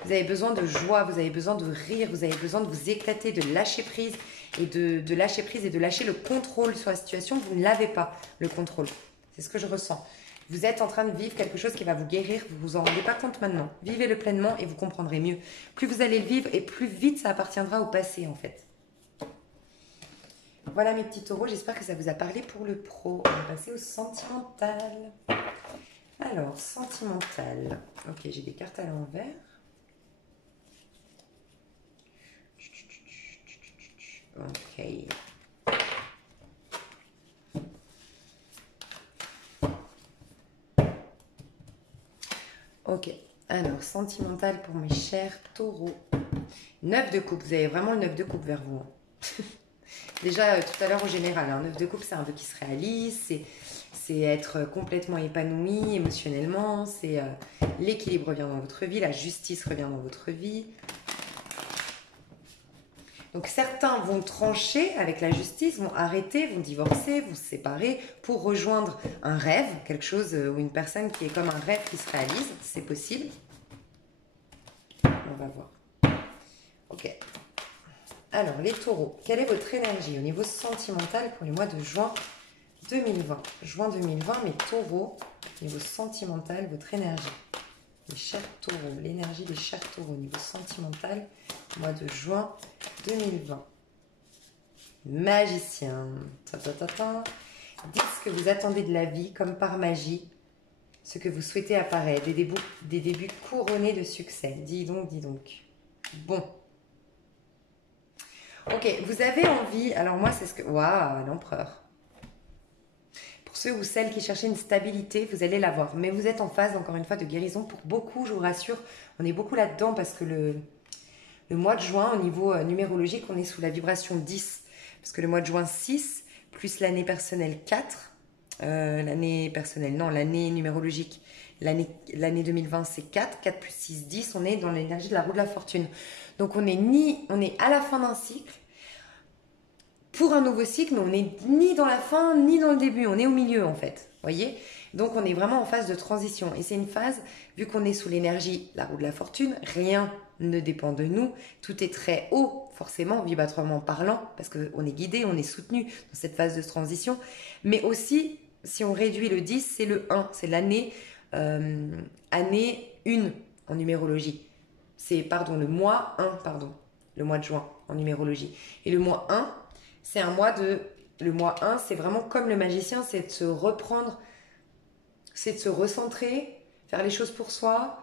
Vous avez besoin de joie, vous avez besoin de rire, vous avez besoin de vous éclater, de lâcher prise et de lâcher prise et de lâcher le contrôle sur la situation. Vous ne l'avez pas, le contrôle. C'est ce que je ressens. Vous êtes en train de vivre quelque chose qui va vous guérir, vous ne vous en rendez pas compte maintenant. Vivez-le pleinement et vous comprendrez mieux. Plus vous allez le vivre et plus vite ça appartiendra au passé en fait. Voilà mes petits taureaux, j'espère que ça vous a parlé pour le pro. On va passer au sentimental. Alors, sentimental. Ok, j'ai des cartes à l'envers. Ok. Ok, alors, sentimental pour mes chers taureaux. 9 de coupe, vous avez vraiment le 9 de coupe vers vous. Déjà, tout à l'heure au général, un 9 de coupe, c'est un 2 qui se réalise, c'est être complètement épanoui émotionnellement, c'est l'équilibre revient dans votre vie, la justice revient dans votre vie. Donc certains vont trancher avec la justice, vont arrêter, vont divorcer, vont se séparer pour rejoindre un rêve, quelque chose ou une personne qui est comme un rêve qui se réalise, c'est possible. On va voir. Ok. Alors, les taureaux, quelle est votre énergie au niveau sentimental pour le mois de juin 2020 ? Juin 2020, mes taureaux, au niveau sentimental, votre énergie. Les chers taureaux, l'énergie des chers taureaux au niveau sentimental, mois de juin 2020. Magicien. Dites ce que vous attendez de la vie comme par magie, ce que vous souhaitez apparaître, des débuts couronnés de succès. Dis donc, dis donc. Bon. Ok, vous avez envie, alors moi c'est ce que... Waouh, l'empereur. Pour ceux ou celles qui cherchaient une stabilité, vous allez l'avoir. Mais vous êtes en phase, encore une fois, de guérison. Pour beaucoup, je vous rassure, on est beaucoup là-dedans parce que le mois de juin, au niveau numérologique, on est sous la vibration 10. Parce que le mois de juin 6, plus l'année personnelle 4, l'année personnelle, non, l'année numérologique, l'année 2020 c'est 4, 4 plus 6, 10, on est dans l'énergie de la roue de la fortune. Donc on est à la fin d'un cycle, pour un nouveau cycle, mais on n'est ni dans la fin, ni dans le début, on est au milieu en fait, voyez ? Donc on est vraiment en phase de transition, et c'est une phase, vu qu'on est sous l'énergie, la roue de la fortune, rien ne dépend de nous, tout est très haut, forcément, vibratoirement parlant, parce qu'on est guidé, on est soutenu dans cette phase de transition, mais aussi, si on réduit le 10, c'est le 1, c'est l'année année 1 en numérologie. C'est, le mois 1, le mois de juin en numérologie. Et le mois 1, c'est un mois de... Le mois 1, c'est vraiment comme le magicien, c'est de se reprendre, c'est de se recentrer, faire les choses pour soi,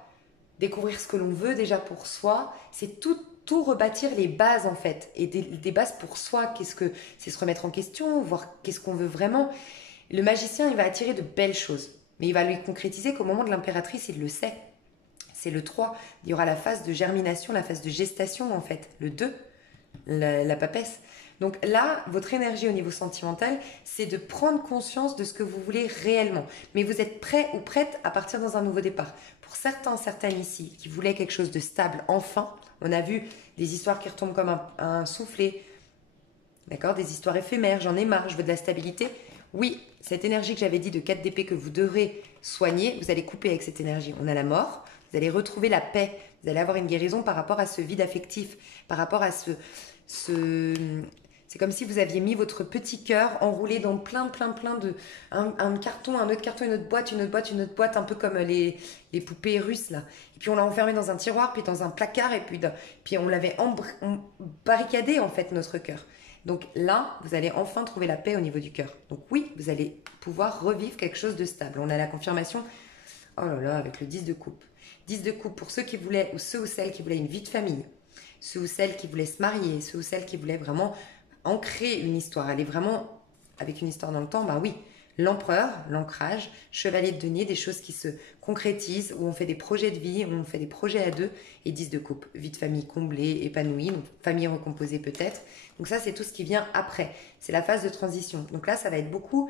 découvrir ce que l'on veut déjà pour soi. C'est tout rebâtir les bases en fait. Et des bases pour soi, c'est se remettre en question, voir qu'est-ce qu'on veut vraiment. Le magicien, il va attirer de belles choses. Mais il va lui concrétiser qu'au moment de l'impératrice, il le sait. C'est le 3. Il y aura la phase de germination, la phase de gestation en fait. Le 2, la papesse. Donc là, votre énergie au niveau sentimental, c'est de prendre conscience de ce que vous voulez réellement. Mais vous êtes prêt ou prête à partir dans un nouveau départ. Pour certaines ici qui voulaient quelque chose de stable, enfin, on a vu des histoires qui retombent comme un soufflet. D'accord ? Des histoires éphémères, j'en ai marre, je veux de la stabilité. Oui, cette énergie que j'avais dit de 4 d'épée que vous devrez soigner, vous allez couper avec cette énergie. On a la mort, vous allez retrouver la paix, vous allez avoir une guérison par rapport à ce vide affectif, par rapport à c'est comme si vous aviez mis votre petit cœur enroulé dans plein de... Un carton, un autre carton, une autre boîte, un peu comme les poupées russes, là. Et puis on l'a enfermé dans un tiroir, puis dans un placard, et puis on l'avait barricadé, en fait, notre cœur. Donc là, vous allez enfin trouver la paix au niveau du cœur. Donc oui, vous allez pouvoir revivre quelque chose de stable. On a la confirmation, oh là là, avec le 10 de coupe. 10 de coupe pour ceux qui voulaient, ou ceux ou celles qui voulaient une vie de famille, ceux ou celles qui voulaient se marier, ceux ou celles qui voulaient vraiment ancrer une histoire, aller vraiment avec une histoire dans le temps, bah oui, l'empereur, l'ancrage, chevalier de denier, des choses qui se concrétisent, où on fait des projets de vie, où on fait des projets à deux, et 10 de coupe, vie de famille comblée, épanouie, donc famille recomposée peut-être. Donc ça, c'est tout ce qui vient après. C'est la phase de transition. Donc là, ça va être beaucoup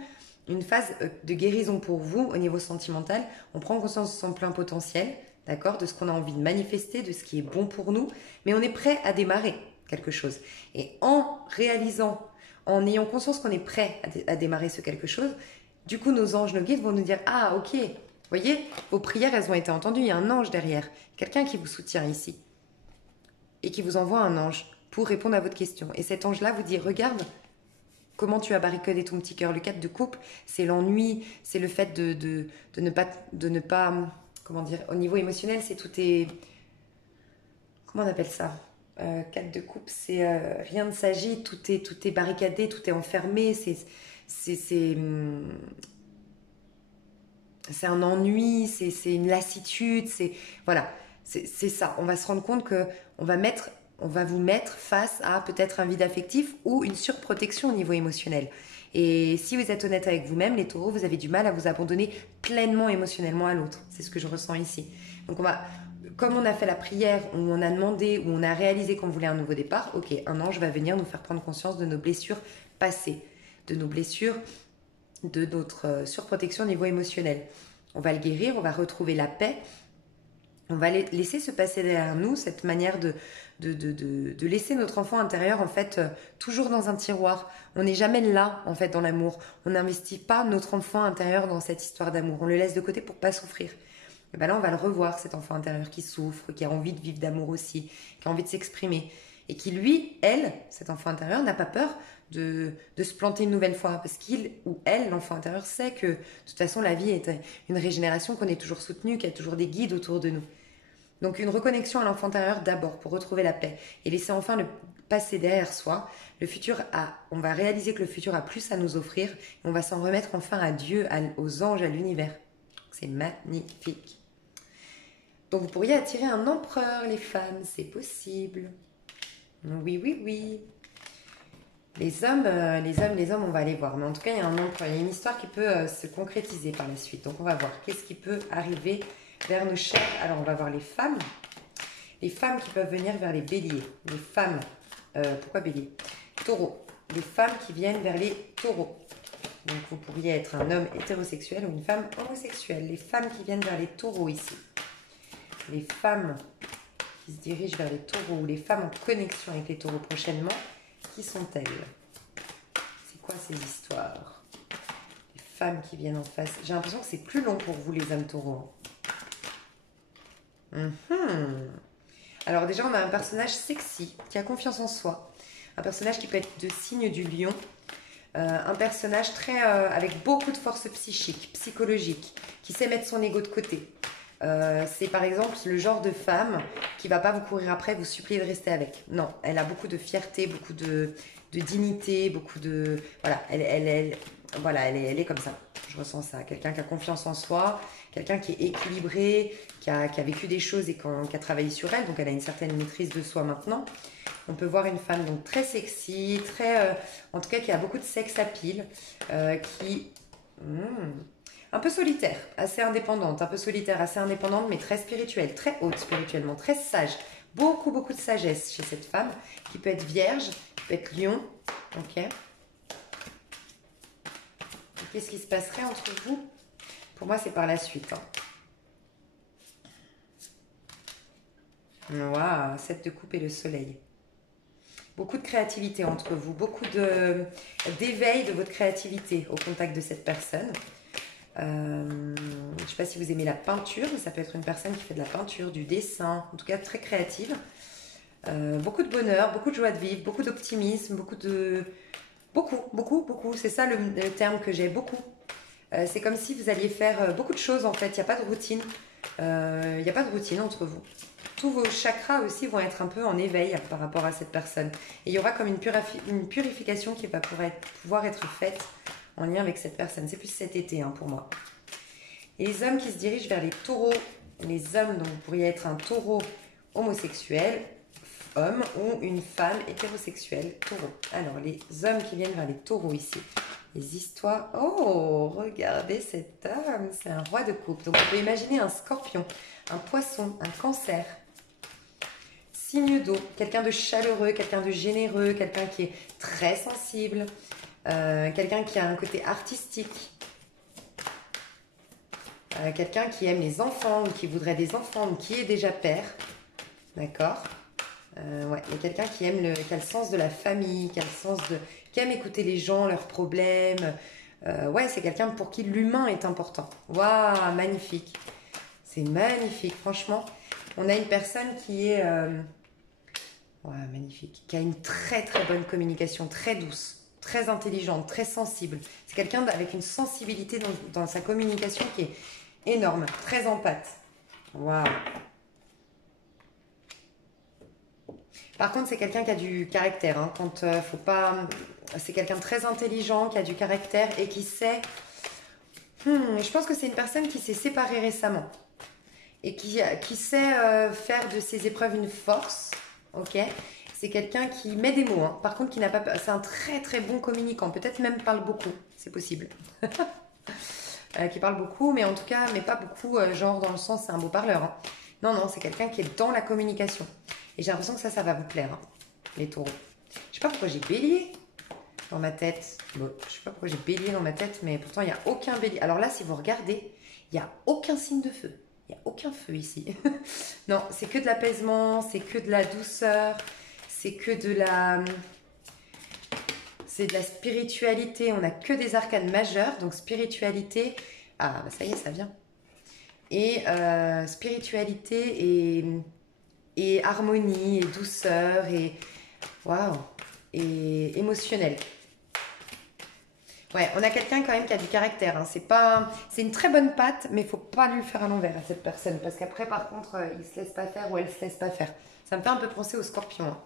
une phase de guérison pour vous au niveau sentimental. On prend conscience de son plein potentiel, d'accord, de ce qu'on a envie de manifester, de ce qui est bon pour nous, mais on est prêt à démarrer quelque chose. Et en réalisant, en ayant conscience qu'on est prêt à démarrer ce quelque chose, du coup, nos anges, nos guides vont nous dire « Ah, ok, vous voyez, vos prières, elles ont été entendues, il y a un ange derrière, quelqu'un qui vous soutient ici, et qui vous envoie un ange pour répondre à votre question. Et cet ange-là vous dit « Regarde, comment tu as barricadé ton petit cœur. » Le 4 de coupe, c'est l'ennui, c'est le fait de ne pas, comment dire, au niveau émotionnel, c'est tout est, comment on appelle ça, 4 de coupe, c'est rien ne s'agit, tout est barricadé, tout est enfermé, c'est un ennui, c'est une lassitude, voilà, c'est ça. On va se rendre compte que on va vous mettre face à peut-être un vide affectif ou une surprotection au niveau émotionnel. Et si vous êtes honnête avec vous-même, les taureaux, vous avez du mal à vous abandonner pleinement émotionnellement à l'autre. C'est ce que je ressens ici. Donc comme on a fait la prière, où on a demandé, où on a réalisé qu'on voulait un nouveau départ, ok, un ange va venir nous faire prendre conscience de nos blessures passées, de nos blessures, de notre surprotection au niveau émotionnel. On va le guérir, on va retrouver la paix. On va laisser se passer derrière nous cette manière de laisser notre enfant intérieur en fait toujours dans un tiroir. On n'est jamais là en fait dans l'amour. On n'investit pas notre enfant intérieur dans cette histoire d'amour. On le laisse de côté pour pas souffrir. Et ben là on va le revoir, cet enfant intérieur qui souffre, qui a envie de vivre d'amour aussi, qui a envie de s'exprimer et qui lui, elle, cet enfant intérieur n'a pas peur de se planter une nouvelle fois parce qu'il ou elle, l'enfant intérieur, sait que de toute façon la vie est une régénération, qu'on est toujours soutenu, qu'il y a toujours des guides autour de nous. Donc une reconnexion à l'enfant intérieur d'abord pour retrouver la paix et laisser enfin le passé derrière soi. On va réaliser que le futur a plus à nous offrir et on va s'en remettre enfin à Dieu, aux anges, à l'univers. C'est magnifique. Donc vous pourriez attirer un empereur, les femmes, c'est possible. Oui, oui, oui. Les hommes, on va aller voir. Mais en tout cas, il y a un empereur, il y a une histoire qui peut se concrétiser par la suite. Donc on va voir qu'est-ce qui peut arriver vers nos chers. Alors on va voir les femmes. Les femmes qui peuvent venir vers les béliers. Les femmes, pourquoi bélier? Taureaux. Les femmes qui viennent vers les taureaux. Donc vous pourriez être un homme hétérosexuel ou une femme homosexuelle. Les femmes qui viennent vers les taureaux ici. Les femmes qui se dirigent vers les taureaux ou les femmes en connexion avec les taureaux prochainement, qui sont-elles? C'est quoi ces histoires? Les femmes qui viennent en face. J'ai l'impression que c'est plus long pour vous les hommes taureaux. Alors déjà on a un personnage sexy qui a confiance en soi. Un personnage qui peut être de signe du lion. Un personnage très avec beaucoup de force psychique, psychologique, qui sait mettre son ego de côté. C'est par exemple le genre de femme qui va pas vous courir après, vous supplier de rester avec. Non, elle a beaucoup de fierté, beaucoup de dignité, beaucoup de... Voilà, elle est comme ça. Je ressens ça. Quelqu'un qui a confiance en soi, quelqu'un qui est équilibré, qui a vécu des choses et qui a travaillé sur elle. Donc elle a une certaine maîtrise de soi maintenant. On peut voir une femme donc très sexy, en tout cas qui a beaucoup de sex appeal, qui... un peu solitaire, assez indépendante, un peu solitaire, assez indépendante, mais très spirituelle, très haute spirituellement, très sage. Beaucoup de sagesse chez cette femme, qui peut être vierge, qui peut être lion. Ok. Qu'est-ce qui se passerait entre vous? Pour moi, c'est par la suite. Waouh, 7 de coupe et le soleil. Beaucoup de créativité entre vous, beaucoup d'éveil de votre créativité au contact de cette personne. Je ne sais pas si vous aimez la peinture, mais ça peut être une personne qui fait de la peinture, du dessin, en tout cas très créative. Beaucoup de bonheur, beaucoup de joie de vivre, beaucoup d'optimisme, beaucoup. C'est ça le terme que j'ai, beaucoup. C'est comme si vous alliez faire beaucoup de choses en fait, il n'y a pas de routine. Il n'y a pas de routine entre vous. Tous vos chakras aussi vont être un peu en éveil par rapport à cette personne. Et il y aura comme une purification qui va pouvoir être faite en lien avec cette personne. C'est plus cet été pour moi. Et les hommes qui se dirigent vers les taureaux. Les hommes, donc vous pourriez être un taureau homosexuel, homme, ou une femme hétérosexuelle, taureau. Alors, les hommes qui viennent vers les taureaux ici. Les histoires... Oh, regardez cet homme, c'est un roi de coupe. Donc, on peut imaginer un scorpion, un poisson, un cancer. Signe d'eau, quelqu'un de chaleureux, quelqu'un de généreux, quelqu'un qui est très sensible, quelqu'un qui a un côté artistique, Quelqu'un qui aime les enfants ou qui voudrait des enfants ou qui est déjà père. D'accord. Ouais, il y a quelqu'un qui aime qui a le sens de la famille, qui aime écouter les gens, leurs problèmes. Ouais, c'est quelqu'un pour qui l'humain est important. Waouh, magnifique. C'est magnifique, franchement. On a une personne qui est... ouais, magnifique. Qui a une très très bonne communication, très douce, très intelligente, très sensible. C'est quelqu'un avec une sensibilité dans sa communication qui est énorme, très empathe. Waouh. Par contre, c'est quelqu'un qui a du caractère. Hein, faut pas... C'est quelqu'un de très intelligent, qui a du caractère et qui sait... je pense que c'est une personne qui s'est séparée récemment et qui sait faire de ses épreuves une force. Ok. C'est quelqu'un qui met des mots. Hein. Par contre, qui n'a pas... C'est un très très bon communicant. Peut-être même parle beaucoup. C'est possible. Qui parle beaucoup, mais en tout cas, mais pas beaucoup, genre dans le sens, c'est un beau parleur. Hein. Non, non, c'est quelqu'un qui est dans la communication. Et j'ai l'impression que ça va vous plaire, hein, les taureaux. Je sais pas pourquoi j'ai bélier dans ma tête. Bon, je sais pas pourquoi j'ai bélier dans ma tête, mais pourtant, il n'y a aucun bélier. Alors là, si vous regardez, il n'y a aucun signe de feu. Il n'y a aucun feu ici. Non, c'est que de l'apaisement, c'est que de la douceur, c'est que de la... C'est de la spiritualité. On n'a que des arcanes majeures, donc spiritualité... Ah, bah ça y est, ça vient. Et spiritualité et harmonie, et douceur, et waouh, et émotionnel. Ouais, on a quelqu'un quand même qui a du caractère. Hein. C'est une très bonne patte, mais il faut pas lui faire à l'envers à cette personne, parce qu'après, par contre, il se laisse pas faire ou elle se laisse pas faire. Ça me fait un peu penser au scorpion. Hein.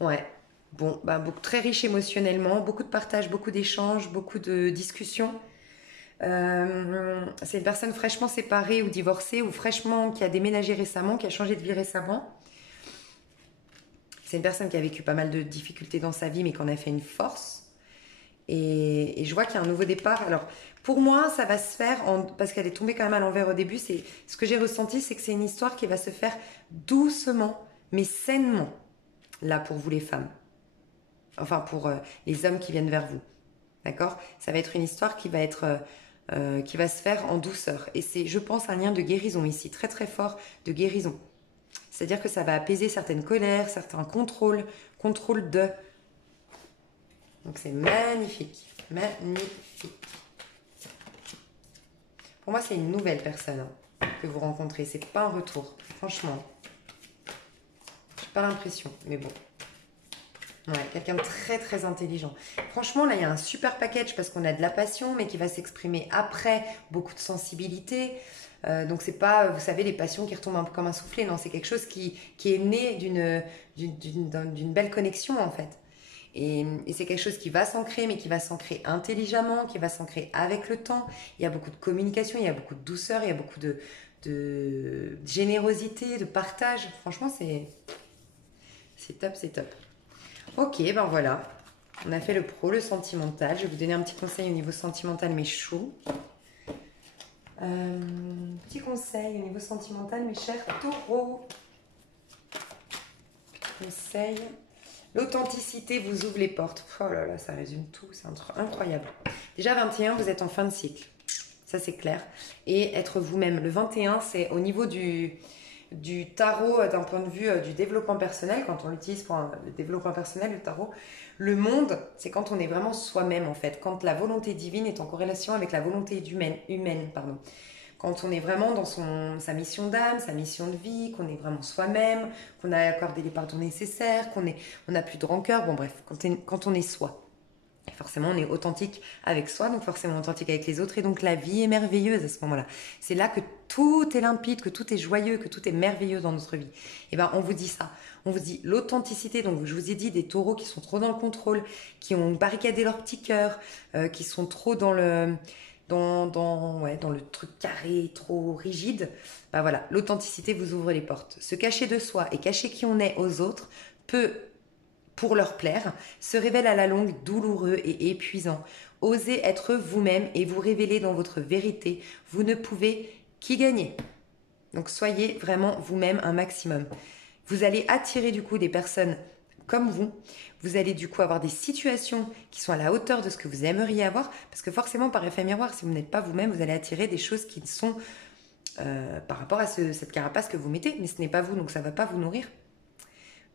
Ouais. Bon, bah, très riche émotionnellement, beaucoup de partage, beaucoup d'échanges, beaucoup de discussions. C'est une personne fraîchement séparée ou divorcée ou fraîchement qui a déménagé récemment, qui a changé de vie récemment. C'est une personne qui a vécu pas mal de difficultés dans sa vie, mais qu'on a fait une force. Et je vois qu'il y a un nouveau départ. Alors, pour moi, ça va se faire, parce qu'elle est tombée quand même à l'envers au début. Ce que j'ai ressenti, c'est que c'est une histoire qui va se faire doucement, mais sainement. Là, pour vous les femmes. Enfin, pour les hommes qui viennent vers vous. D'accord? Ça va être une histoire qui va se faire en douceur. Et c'est, je pense, un lien de guérison ici, très très fort de guérison. C'est-à-dire que ça va apaiser certaines colères, certains contrôles de... Donc c'est magnifique, magnifique. Pour moi, c'est une nouvelle personne hein, que vous rencontrez. C'est pas un retour, franchement. J'ai pas l'impression, mais bon. Ouais, quelqu'un de très très intelligent. Franchement, là, il y a un super package parce qu'on a de la passion, mais qui va s'exprimer après, beaucoup de sensibilité. Donc, c'est pas, vous savez, les passions qui retombent un peu comme un soufflet. Non, c'est quelque chose qui est né d'une belle connexion, en fait. Et c'est quelque chose qui va s'ancrer, mais qui va s'ancrer intelligemment, qui va s'ancrer avec le temps. Il y a beaucoup de communication, il y a beaucoup de douceur, il y a beaucoup de générosité, de partage. Franchement, c'est top, c'est top. Ok, ben voilà. On a fait le pro, le sentimental. Je vais vous donner un petit conseil au niveau sentimental, mais chaud. Petit conseil au niveau sentimental, mes chers taureaux. Petit conseil. L'authenticité vous ouvre les portes. Oh là là, ça résume tout. C'est incroyable. Déjà, 21, vous êtes en fin de cycle. Ça, c'est clair. Et être vous-même. Le 21, c'est au niveau du tarot d'un point de vue du développement personnel, quand on l'utilise pour le développement personnel, le tarot, le monde, c'est quand on est vraiment soi-même en fait, quand la volonté divine est en corrélation avec la volonté humaine, pardon. Quand on est vraiment dans sa mission d'âme, sa mission de vie, qu'on est vraiment soi-même, qu'on a accordé les pardons nécessaires, on n'a plus de rancœur, bon bref, quand on est soi. Forcément, on est authentique avec soi, donc forcément authentique avec les autres. Et donc, la vie est merveilleuse à ce moment-là. C'est là que tout est limpide, que tout est joyeux, que tout est merveilleux dans notre vie. Et bien, on vous dit ça. On vous dit l'authenticité. Donc, je vous ai dit des taureaux qui sont trop dans le contrôle, qui ont barricadé leur petit cœur, qui sont trop dans le truc carré, trop rigide. Ben voilà, l'authenticité vous ouvre les portes. Se cacher de soi et cacher qui on est aux autres peut... pour leur plaire, se révèle à la longue douloureux et épuisant. Osez être vous-même et vous révéler dans votre vérité. Vous ne pouvez qu'y gagner. Donc soyez vraiment vous-même un maximum. Vous allez attirer du coup des personnes comme vous. Vous allez du coup avoir des situations qui sont à la hauteur de ce que vous aimeriez avoir, parce que forcément, par effet miroir, si vous n'êtes pas vous-même, vous allez attirer des choses qui sont par rapport à cette carapace que vous mettez, mais ce n'est pas vous, donc ça ne va pas vous nourrir.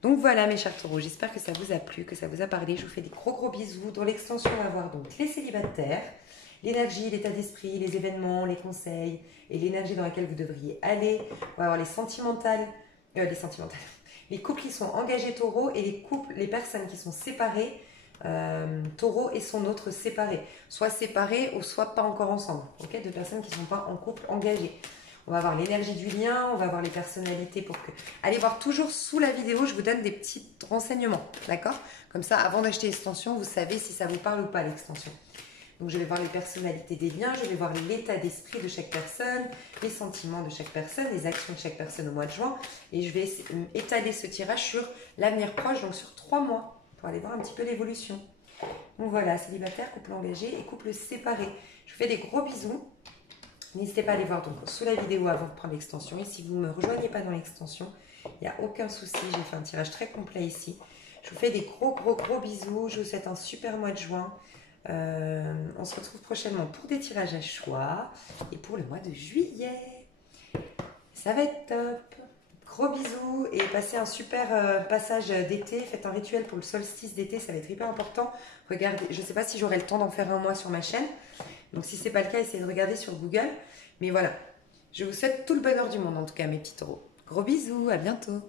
Donc voilà mes chers taureaux, j'espère que ça vous a plu, que ça vous a parlé. Je vous fais des gros bisous. Dans l'extension, on va voir donc les célibataires, l'énergie, l'état d'esprit, les événements, les conseils et l'énergie dans laquelle vous devriez aller. On va voir les sentimentales, les couples qui sont engagés taureaux et les personnes qui sont séparées, taureau et son autre séparés. Soit séparés ou soit pas encore ensemble. Ok, deux personnes qui ne sont pas en couple engagé. On va voir l'énergie du lien, on va voir les personnalités pour que... Allez voir toujours sous la vidéo, je vous donne des petits renseignements, d'accord? Comme ça, avant d'acheter l'extension, vous savez si ça vous parle ou pas l'extension. Donc je vais voir les personnalités des liens, je vais voir l'état d'esprit de chaque personne, les sentiments de chaque personne, les actions de chaque personne au mois de juin. Et je vais étaler ce tirage sur l'avenir proche, donc sur 3 mois, pour aller voir un petit peu l'évolution. Donc voilà, célibataire, couple engagé et couple séparé. Je vous fais des gros bisous. N'hésitez pas à aller voir donc sous la vidéo avant de prendre l'extension. Et si vous ne me rejoignez pas dans l'extension, il n'y a aucun souci. J'ai fait un tirage très complet ici. Je vous fais des gros bisous. Je vous souhaite un super mois de juin. On se retrouve prochainement pour des tirages à choix. Et pour le mois de juillet. Ça va être top. Gros bisous et passez un super passage d'été. Faites un rituel pour le solstice d'été. Ça va être hyper important. Regardez, je ne sais pas si j'aurai le temps d'en faire un mois sur ma chaîne. Donc si ce n'est pas le cas, essayez de regarder sur Google. Mais voilà, je vous souhaite tout le bonheur du monde en tout cas mes petits taureaux. Gros bisous, à bientôt.